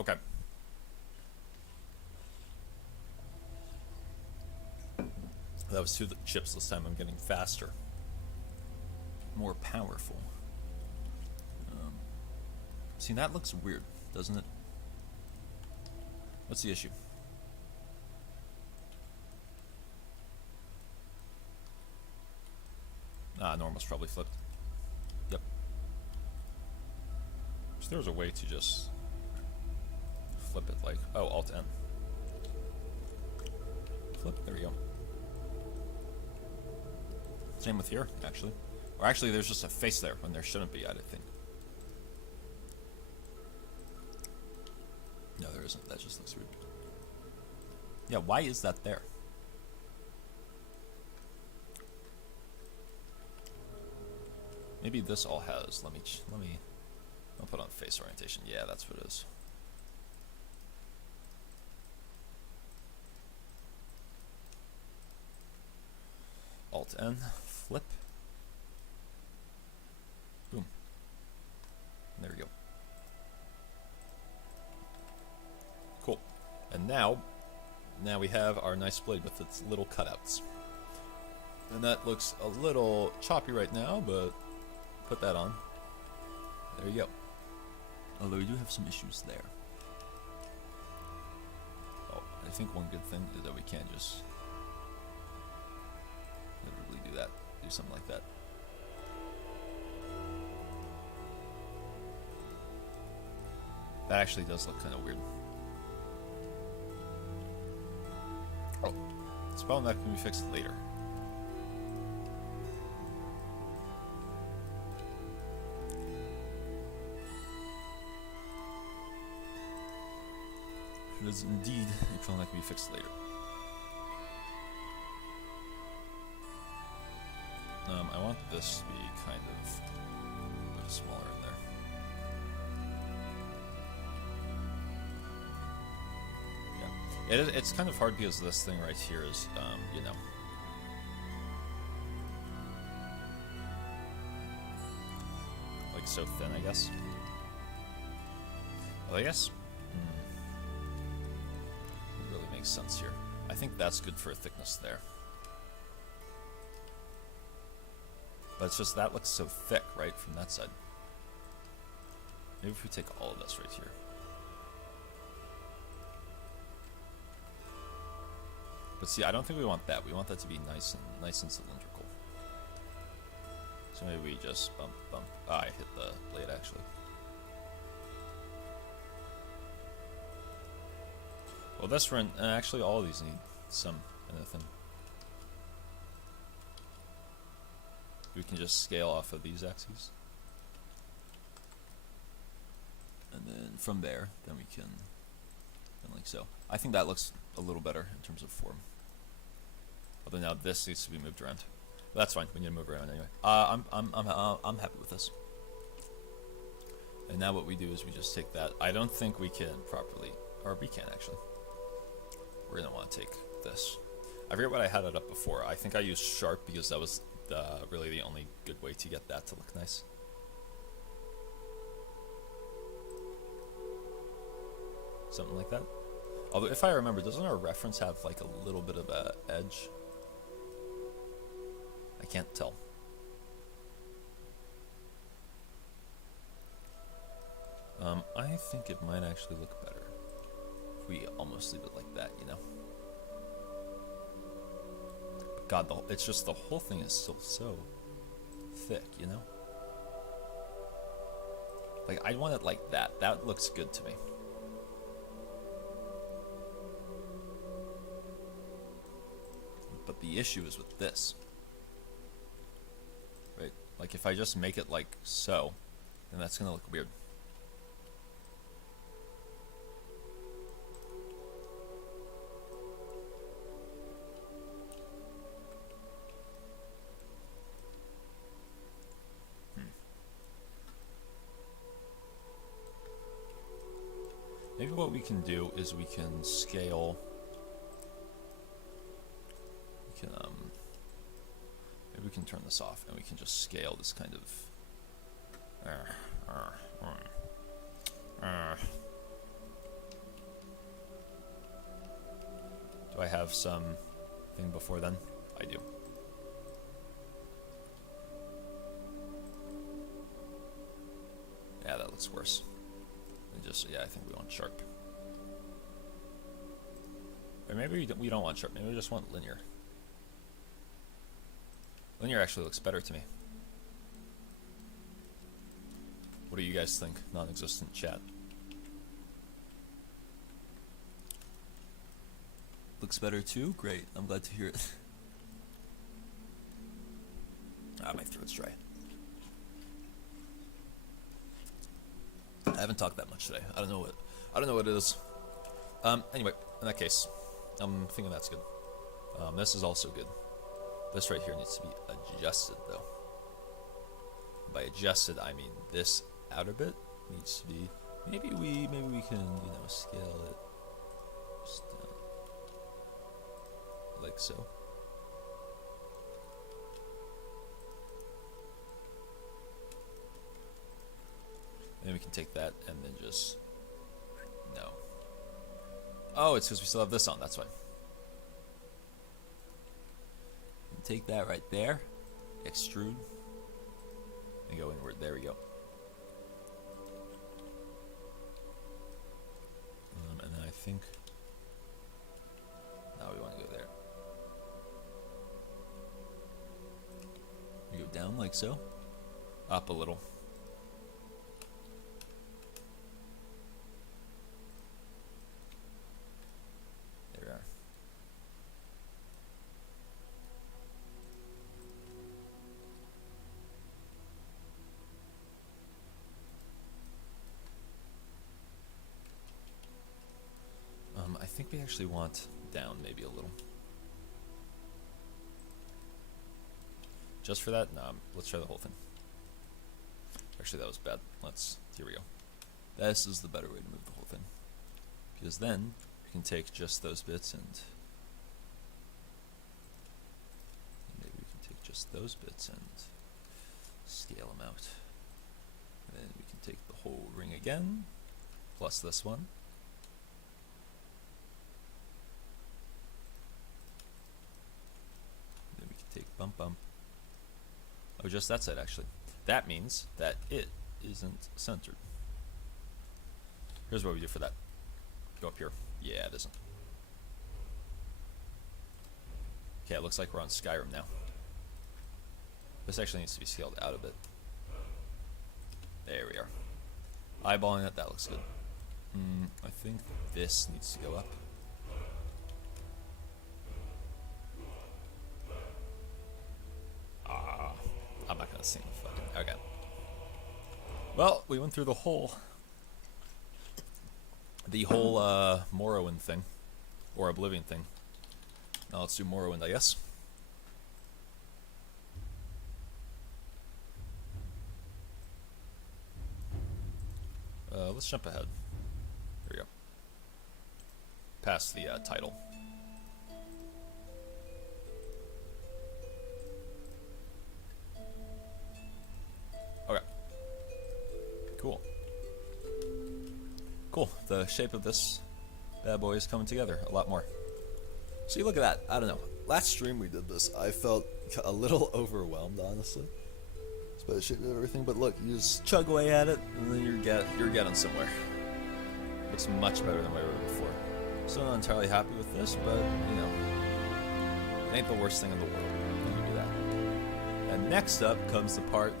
Okay. That was 2 chips this time. I'm getting faster. More powerful. See, that looks weird, doesn't it? What's the issue? Normal's probably flipped. Yep. So there's a way to just flip it like, oh, Alt-N. Flip, there we go. Same with here, actually. Or actually, there's just a face there when there shouldn't be, I think. No, there isn't. That just looks weird. Yeah, why is that there? Maybe this all has. Let me. I'll put on face orientation. Yeah, that's what it is. Alt N, flip. Boom. There we go. Cool. And now we have our nice blade with its little cutouts. And that looks a little choppy right now, but put that on. There you go. Although we do have some issues there. Oh, I think one good thing is that we can't just literally do that. Do something like that. That actually does look kind of weird. Oh, this problem that can be fixed later. It is indeed a problem that can be fixed later. I want this to be kind of a bit smaller in there. Yeah, it's kind of hard because this thing right here is, you know, like so thin, I guess. Well, I guess it really makes sense here. I think that's good for a thickness there. But it's just that looks so thick, right, from that side. Maybe if we take all of this right here. But see, I don't think we want that. We want that to be nice and cylindrical. So maybe we just bump. Ah, I hit the blade actually. Well, this run, actually, all of these need some anything. We can just scale off of these axes. And then from there, then we can, like so. I think that looks a little better in terms of form. Although now this needs to be moved around. But that's fine, we need to move around anyway. I'm happy with this. And now what we do is we just take that. I don't think we can properly, or we can actually. We're gonna want to take this. I forget what I had it up before. I think I used sharp because that was really the only good way to get that to look nice. Something like that. Although if I remember, doesn't our reference have like a little bit of a edge? I can't tell. I think it might actually look better if we almost leave it like that, you know? God, it's just the whole thing is still so thick, you know? Like, I want it like that. That looks good to me. But the issue is with this. Right? Like, if I just make it like so, then that's gonna look weird. Maybe what we can do is we can scale. We can maybe we can turn this off and we can just scale this kind of. Do I have some thing before then? I do. Yeah, that looks worse. And just, yeah, I think we want sharp. Or maybe we don't want sharp. Maybe we just want linear. Linear actually looks better to me. What do you guys think? Non-existent chat. Looks better too? Great. I'm glad to hear it. Ah, my throat's dry. I haven't talked that much today. I don't know what it is. Anyway, in that case, I'm thinking that's good. This is also good. This right here needs to be adjusted though. By adjusted, I mean this outer bit needs to be, maybe we can, you know, scale it just like so. Then we can take that and then just, no. Oh, it's because we still have this on, that's why. And take that right there, extrude, and go inward, there we go. And then I think, now we want to go there. We go down like so, up a little. There we are. I think we actually want down maybe a little. Just for that? No, let's try the whole thing. Actually, that was bad. Here we go. This is the better way to move the whole thing. Because then, we can take just those bits and maybe we can take just those bits and scale them out. And then we can take the whole ring again, plus this one. Then we can take bump bump. Oh, just that side actually. That means that it isn't centered. Here's what we do for that. Go up here. Yeah, it isn't. Okay, it looks like we're on Skyrim now. This actually needs to be scaled out a bit. There we are. Eyeballing it, that looks good. I think this needs to go up. I'm not gonna sing the fucking. Okay. Well, we went through the whole Morrowind thing, or Oblivion thing. Now let's do Morrowind, I guess. Let's jump ahead. Here we go. Past the title. Okay. Cool. Cool. The shape of this bad boy is coming together a lot more. See, look at that. I don't know. Last stream we did this, I felt a little overwhelmed, honestly. It's by the shape of everything, but look, you just chug away at it, and then you're getting somewhere. Looks much better than we were before. Still not entirely happy with this, but, you know, it ain't the worst thing in the world. You can do that. And next up comes the part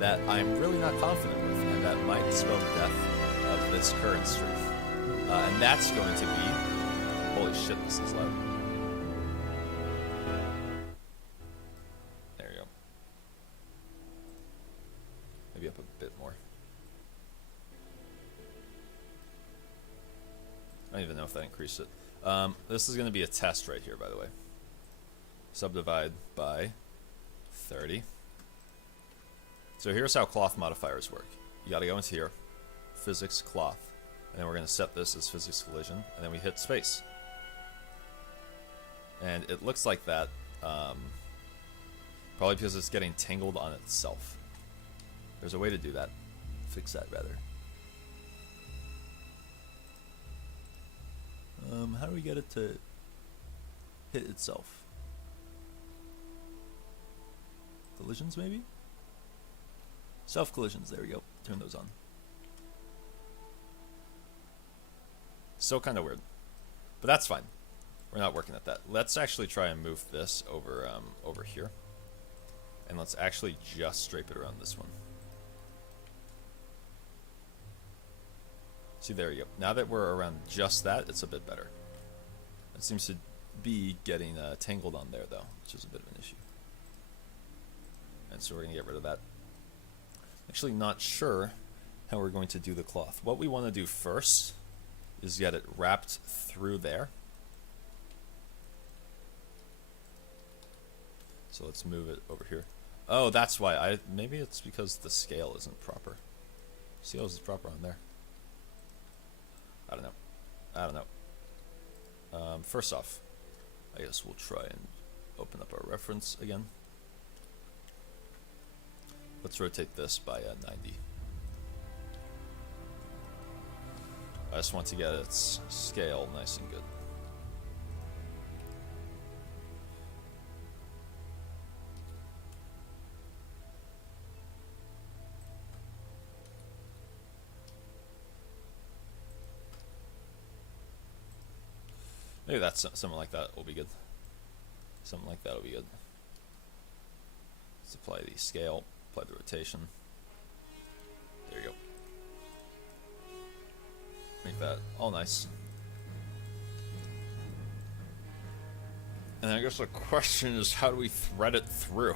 that I'm really not confident with, and that might spell the death of this current stream. And that's going to be... Holy shit, this is loud. There you go. Maybe up a bit more. I don't even know if that increased it. This is going to be a test right here, by the way. Subdivide by 30. So here's how cloth modifiers work. You got to go into here, physics cloth, and then we're going to set this as physics collision, and then we hit space. And it looks like that, probably because it's getting tangled on itself. There's a way to do that. Fix that, rather. How do we get it to... hit itself. Collisions, maybe? Self collisions, there we go. Turn those on. Still kind of weird. But that's fine. We're not working at that. Let's actually try and move this over over here. And let's actually just drape it around this one. See, there you go. Now that we're around just that, it's a bit better. It seems to be getting tangled on there, though, which is a bit of an issue. And so we're going to get rid of that. Actually not sure how we're going to do the cloth. What we want to do first is get it wrapped through there. So let's move it over here. Oh, that's why. Maybe it's because the scale isn't proper. Scale is proper on there. I don't know. I don't know. First off, I guess we'll try and open up our reference again. Let's rotate this by 90. I just want to get its scale nice and good. Maybe that's something like that will be good. Something like that will be good. Let's apply the scale, apply the rotation. There you go. Make that all nice. And I guess the question is, how do we thread it through?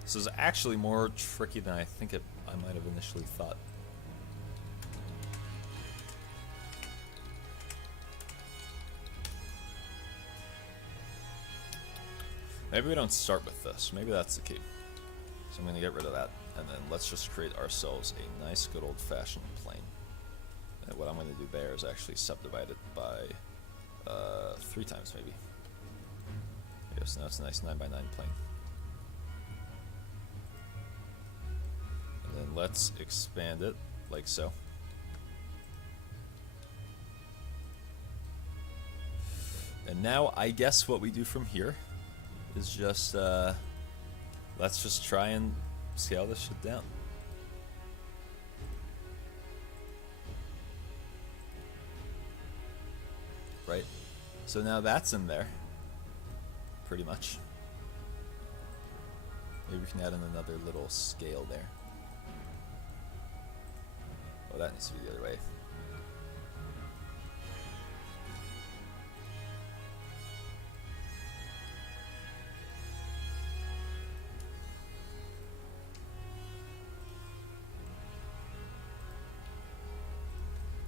This is actually more tricky than I think I might have initially thought. Maybe we don't start with this. Maybe that's the key. So I'm going to get rid of that. And then let's just create ourselves a nice, good old-fashioned plane. And what I'm going to do there is actually subdivide it by 3 times, maybe. Yes, now it's a nice 9x9 plane. And then let's expand it like so. And now I guess what we do from here is just, let's just try and scale this shit down. Right? So now that's in there, pretty much. Maybe we can add in another little scale there. Oh, that needs to be the other way.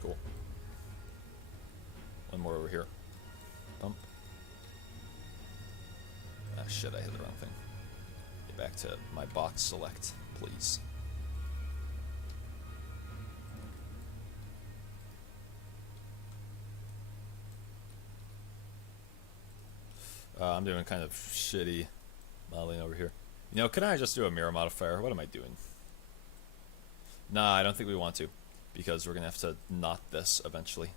Cool. One more over here. Pump. Ah, shit, I hit the wrong thing. Get back to my box select, please. I'm doing kind of shitty modeling over here. You know, can I just do a mirror modifier? What am I doing? Nah, I don't think we want to, because we're going to have to knot this eventually.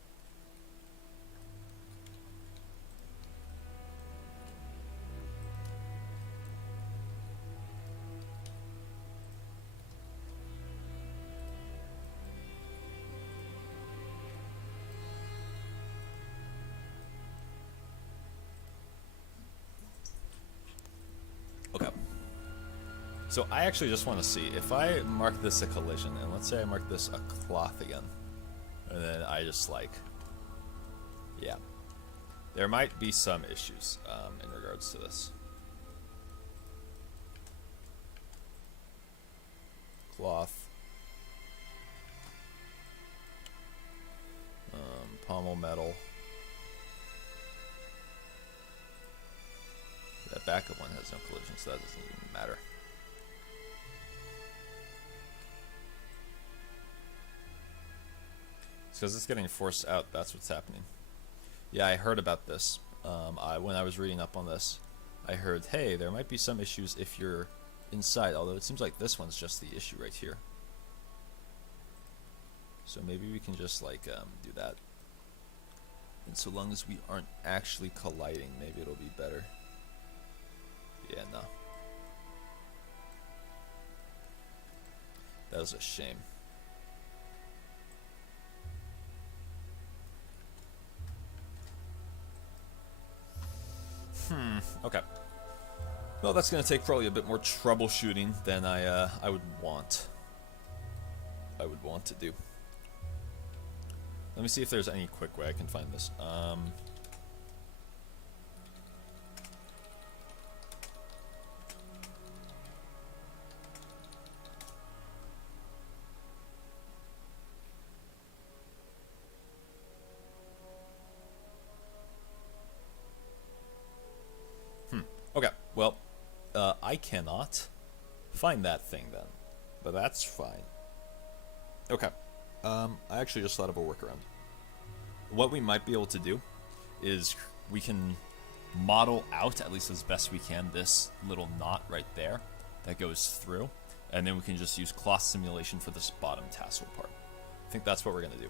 Okay. So I actually just want to see, if I mark this a collision, and let's say I mark this a cloth again, and then I just like, yeah, there might be some issues in regards to this. Cloth. Pommel metal. That backup one has no collision, so that doesn't even matter. It's because it's getting forced out, that's what's happening. Yeah, I heard about this. When I was reading up on this, I heard, hey, there might be some issues if you're inside, although it seems like this one's just the issue right here. So maybe we can just like do that and so long as we aren't actually colliding, maybe it'll be better. Yeah, no. That was a shame. Okay. Well, that's going to take probably a bit more troubleshooting than I would want. To do. Let me see if there's any quick way I can find this. Okay, well, I cannot find that thing then, but that's fine. Okay, I actually just thought of a workaround. What we might be able to do is we can model out, at least as best we can, this little knot right there that goes through, and then we can just use cloth simulation for this bottom tassel part. I think that's what we're going to do.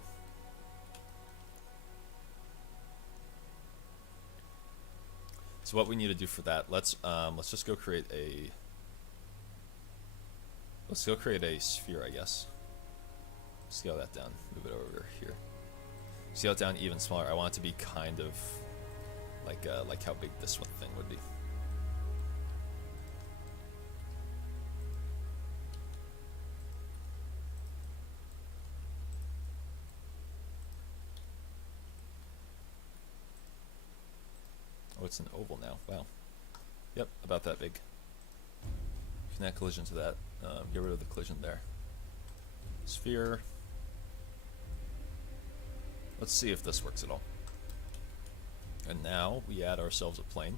So what we need to do for that, let's just go create a sphere, I guess. Scale that down, move it over here. Scale it down even smaller. I want it to be kind of like how big this one thing would be. Oh, it's an oval now. Wow. Yep, about that big. Connect collision to that. Get rid of the collision there. Sphere. Let's see if this works at all. And now we add ourselves a plane.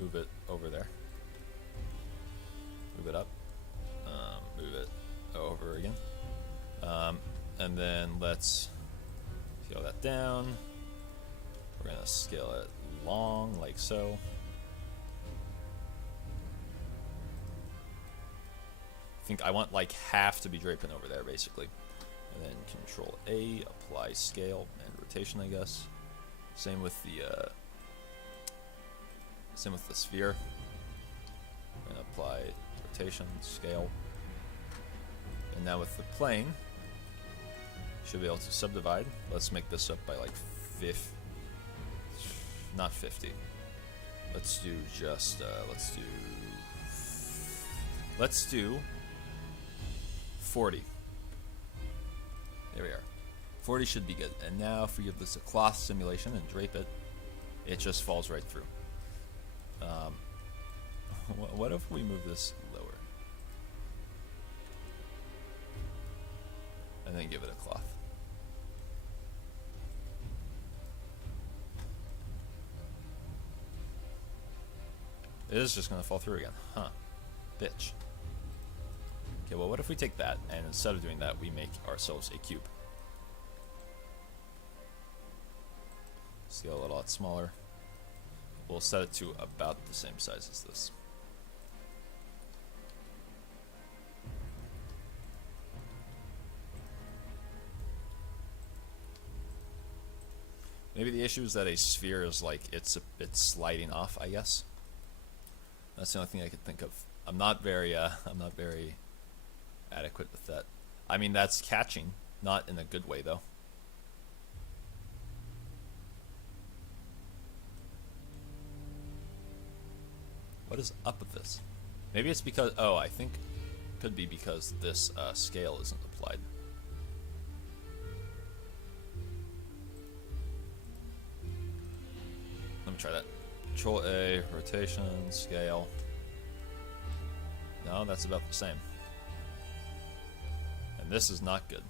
Move it over there. Move it up. Move it over again. And then let's scale that down. We're going to scale it long, like so. I think I want like half to be draping over there, basically. And then Control A, apply scale and rotation, I guess. Same with the sphere. And apply rotation, scale. And now with the plane, should be able to subdivide. Let's make this up by like 50. Not 50. Let's do just let's do 40. There we are. 40 should be good. And now if we give this a cloth simulation and drape it, it just falls right through. What if we move this lower? And then give it a cloth. It is just going to fall through again. Huh. Bitch. Okay, well, what if we take that, and instead of doing that, we make ourselves a cube? Scale it a lot smaller. We'll set it to about the same size as this. Maybe the issue is that a sphere is like it's sliding off, I guess. That's the only thing I could think of. I'm not very adequate with that. I mean, that's catching, not in a good way though. What is up with this? Maybe it's because, oh, I think it could be because this scale isn't applied. Let me try that. Control A, rotation, scale. No, that's about the same. And this is not good.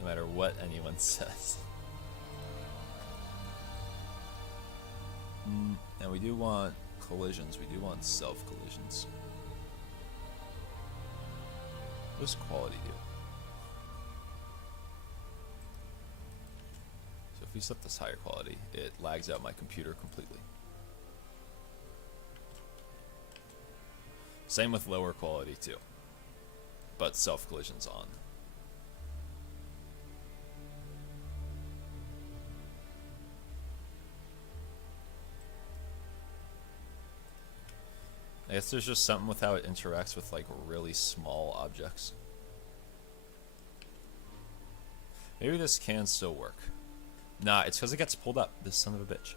No matter what anyone says. And we do want collisions. We do want self-collisions. What does quality do? So if we set this higher quality, it lags out my computer completely. Same with lower quality too. But self-collision's on. I guess there's just something with how it interacts with like really small objects. Maybe this can still work. Nah, it's because it gets pulled up. This son of a bitch.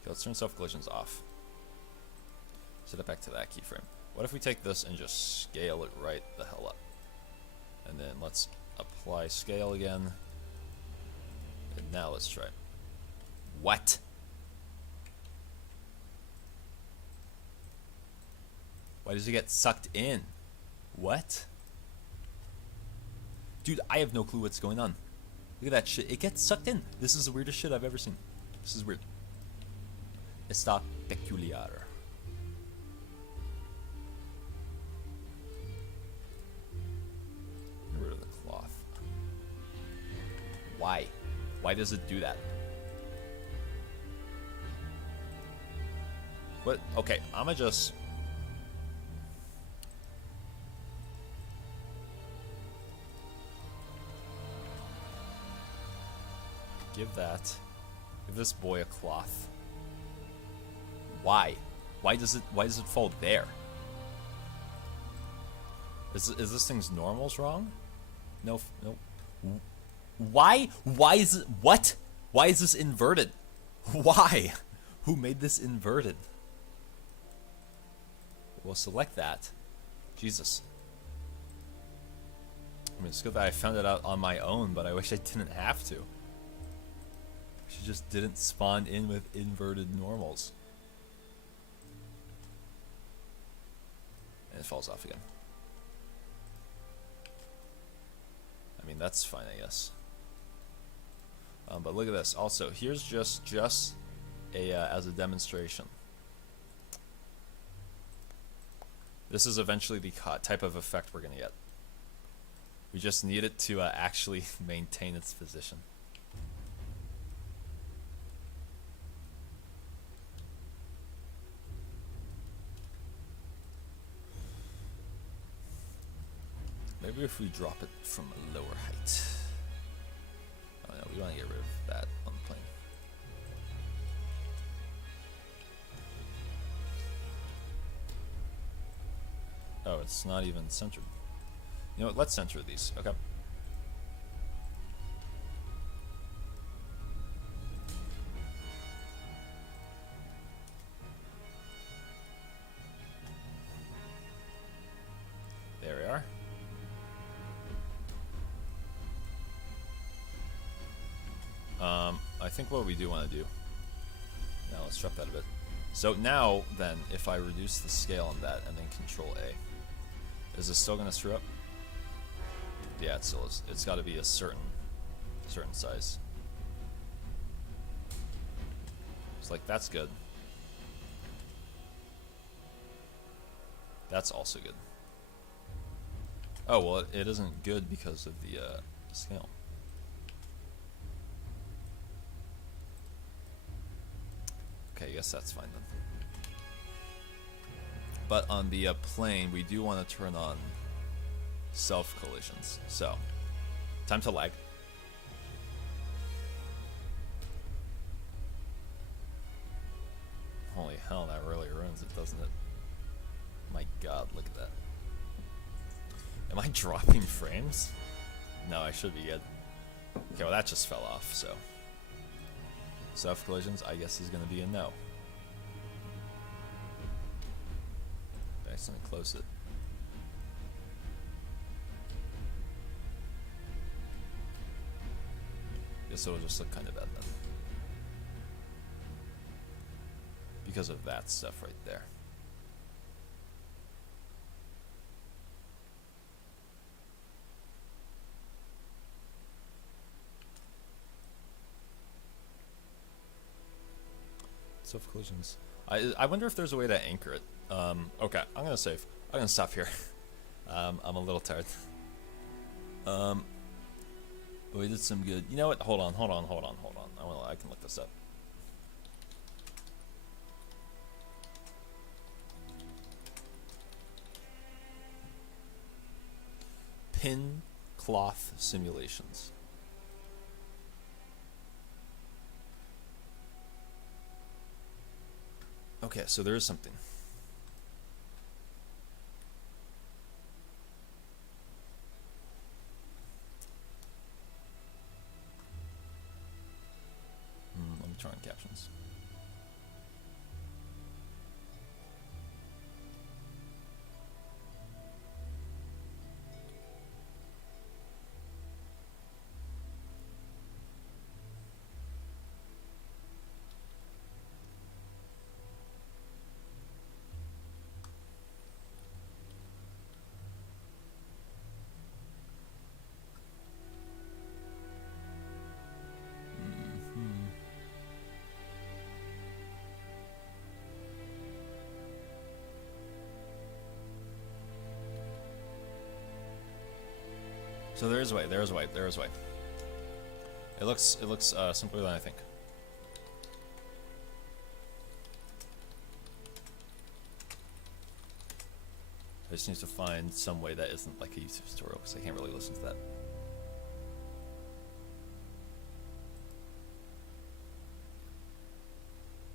Okay, let's turn self-collisions off. Set it back to that keyframe. What if we take this and just scale it right the hell up? And then let's apply scale again. And now let's try it. What? Why does it get sucked in? What? Dude, I have no clue what's going on. Look at that shit. It gets sucked in. This is the weirdest shit I've ever seen. This is weird. Está peculiar. Get rid of the cloth. Why? Why does it do that? What? Okay, I'ma just... give this boy a cloth. Why? Why does it fall there? Is this thing's normals wrong? No. Why is it, what? Why is this inverted? Why? Who made this inverted? We'll select that. Jesus. I mean, it's good that I found it out on my own, but I wish I didn't have to. She just didn't spawn in with inverted normals. And it falls off again. I mean, that's fine, I guess. But look at this. Also, here's just a as a demonstration. This is eventually the type of effect we're gonna get. We just need it to actually maintain its position. Maybe if we drop it from a lower height. Oh no, we want to get rid of that on the plane. Oh, it's not even centered. You know what, let's center these, okay. There we are. I think what we do want to do, now let's drop that a bit. So now then, if I reduce the scale on that and then Control A, is this still going to screw up? Yeah, it still is. It's got to be a certain size. It's like, that's good. That's also good. Oh, well, it isn't good because of the scale. Okay, I guess that's fine then. But on the plane, we do want to turn on self-collisions. So, time to lag. Holy hell, that really ruins it, doesn't it? My god, look at that. Am I dropping frames? No, I should be good. Okay, well that just fell off, so. Self-collisions, I guess, is going to be a no. I accidentally close it. Guess it'll just look kind of bad then. Because of that stuff right there. Self-collisions. I wonder if there's a way to anchor it. Okay, I'm gonna save. I'm gonna stop here. I'm a little tired. But we did some good. You know what? Hold on. I can look this up. Pin cloth simulations. Okay, so there is something. Let me turn on captions. So there is a way. There is a way. There is a way. It looks simpler than I think. I just need to find some way that isn't like a YouTube tutorial because I can't really listen to that.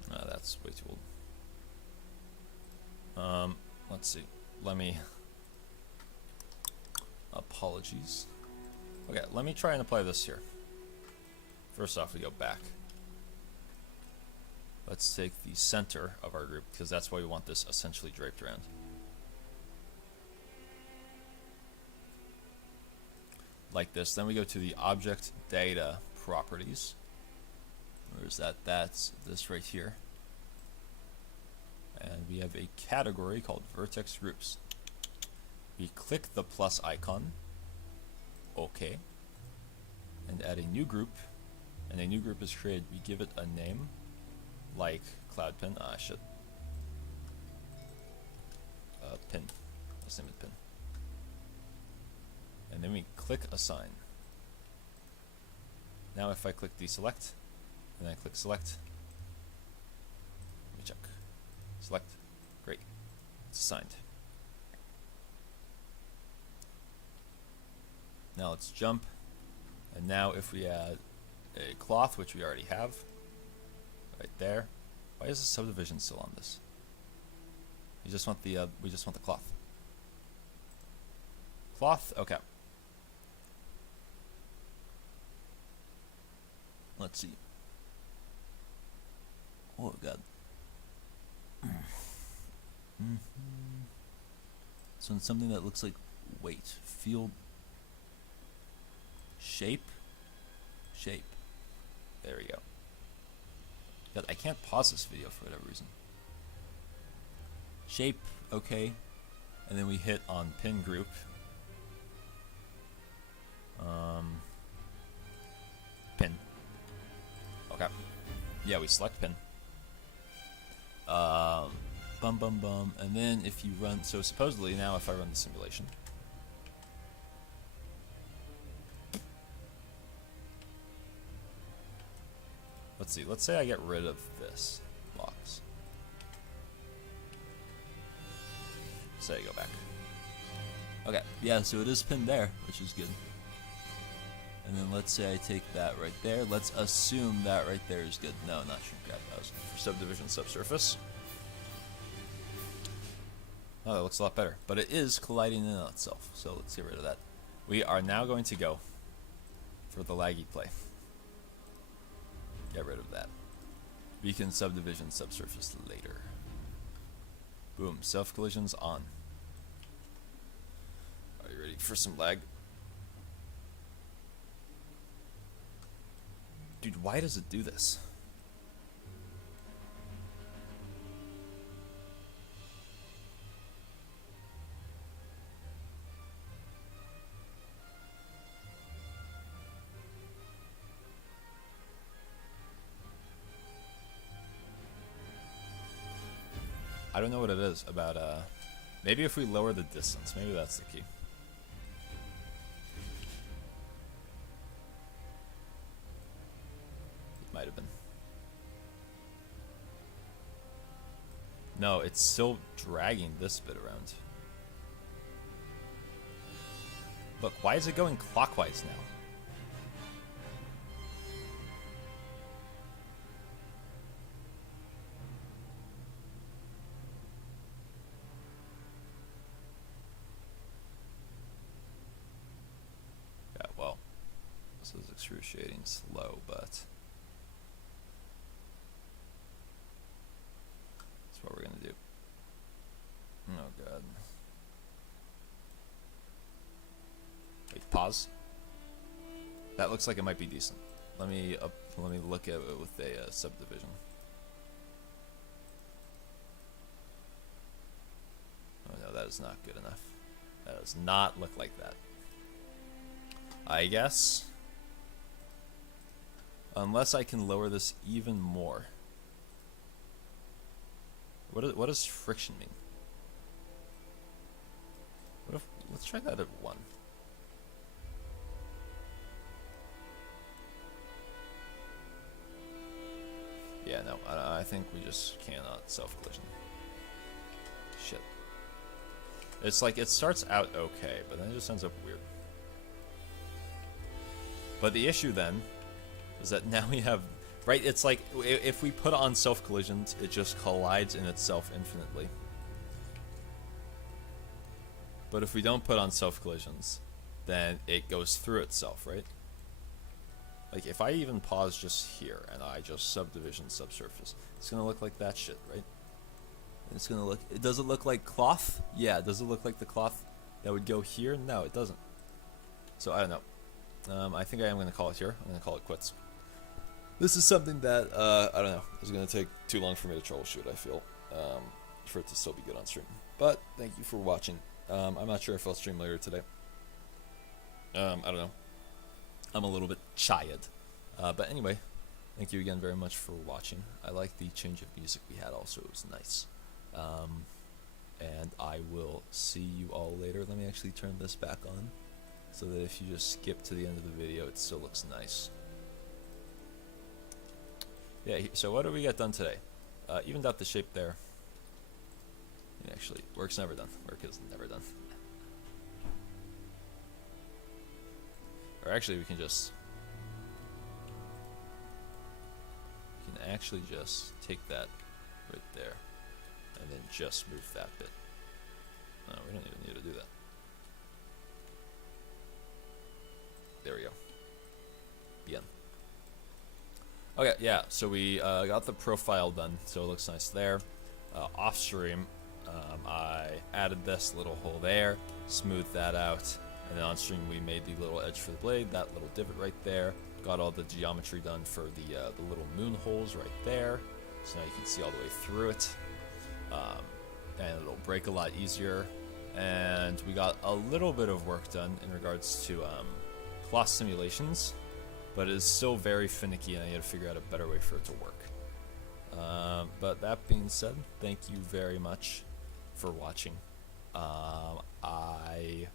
That's way too old. Let's see. Let me. Apologies. Okay, let me try and apply this here. First off, we go back. Let's take the center of our group because that's why we want this essentially draped around. Like this. Then we go to the object data properties. Where's that? That's this right here. And we have a category called vertex groups. We click the plus icon, OK, and add a new group, and a new group is created. We give it a name, like cloud pin. Shit. Pin. Let's name it pin. And then we click assign. Now if I click deselect, and then I click select, let me check. Select. Great. It's assigned. Now let's jump, and now if we add a cloth, which we already have, right there. Why is the subdivision still on this? We just want the cloth. Cloth, okay. Let's see. Oh god. So it's something that looks like weight, field. Shape. There we go. God, I can't pause this video for whatever reason. Shape, okay. And then we hit on pin group. Pin. Okay. Yeah, we select pin. And then if you run, so supposedly now if I run the simulation. Let's see, let's say I get rid of this box. Say I go back. Okay, yeah, so it is pinned there, which is good. And then let's say I take that right there. Let's assume that right there is good. No, not sure. God, I was for subdivision subsurface. Oh, that looks a lot better. But it is colliding in on itself, so let's get rid of that. We are now going to go for the laggy play. Get rid of that. We can subdivision subsurface later. Boom, self collisions on. Are you ready for some lag? Dude, why does it do this? I don't know what it is about, maybe if we lower the distance, maybe that's the key. It might have been. No, it's still dragging this bit around. Look, why is it going clockwise now? excruciating's low, but that's what we're gonna do. Oh god. Wait, pause. That looks like it might be decent. Let me look at it with a subdivision. Oh no, that is not good enough. That does not look like that. I guess, unless I can lower this even more. What does friction mean? What if, let's try that at 1. Yeah, no, I think we just cannot self-collision. Shit. It's like, it starts out okay, but then it just ends up weird. But the issue then is that now we have, right, it's like, if we put on self-collisions, it just collides in itself infinitely. But if we don't put on self-collisions, then it goes through itself, right? Like, if I even pause just here, and I just subdivision subsurface, it's gonna look like that shit, right? And it's gonna look, does it look like cloth? Yeah, does it look like the cloth that would go here? No, it doesn't. So, I don't know. I think I am gonna call it here. I'm gonna call it quits. This is something that, I don't know, is gonna take too long for me to troubleshoot, I feel, for it to still be good on stream. But, thank you for watching. I'm not sure if I'll stream later today. I don't know. I'm a little bit chied. But anyway, thank you again very much for watching. I like the change of music we had also. It was nice. And I will see you all later. Let me actually turn this back on so that if you just skip to the end of the video, it still looks nice. Yeah, so what did we get done today? Evened out the shape there. Actually, work's never done. Work is never done. Or actually, we can actually just take that right there, and then just move that bit. No, we don't even need to do that. There we go. Bien. Okay, yeah, so we got the profile done, so it looks nice there. Off stream, I added this little hole there, smoothed that out, and then on stream we made the little edge for the blade, that little divot right there. Got all the geometry done for the little moon holes right there, so now you can see all the way through it, and it'll break a lot easier. And we got a little bit of work done in regards to cloth simulations, but it is still very finicky, and I need to figure out a better way for it to work. But that being said, thank you very much for watching. I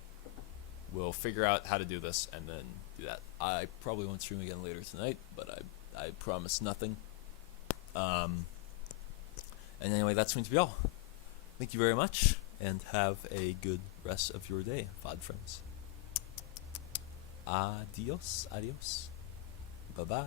will figure out how to do this and then do that. I probably won't stream again later tonight, but I promise nothing. And anyway, that's going to be all. Thank you very much, and have a good rest of your day, VOD friends. Adios, adios. Bye-bye.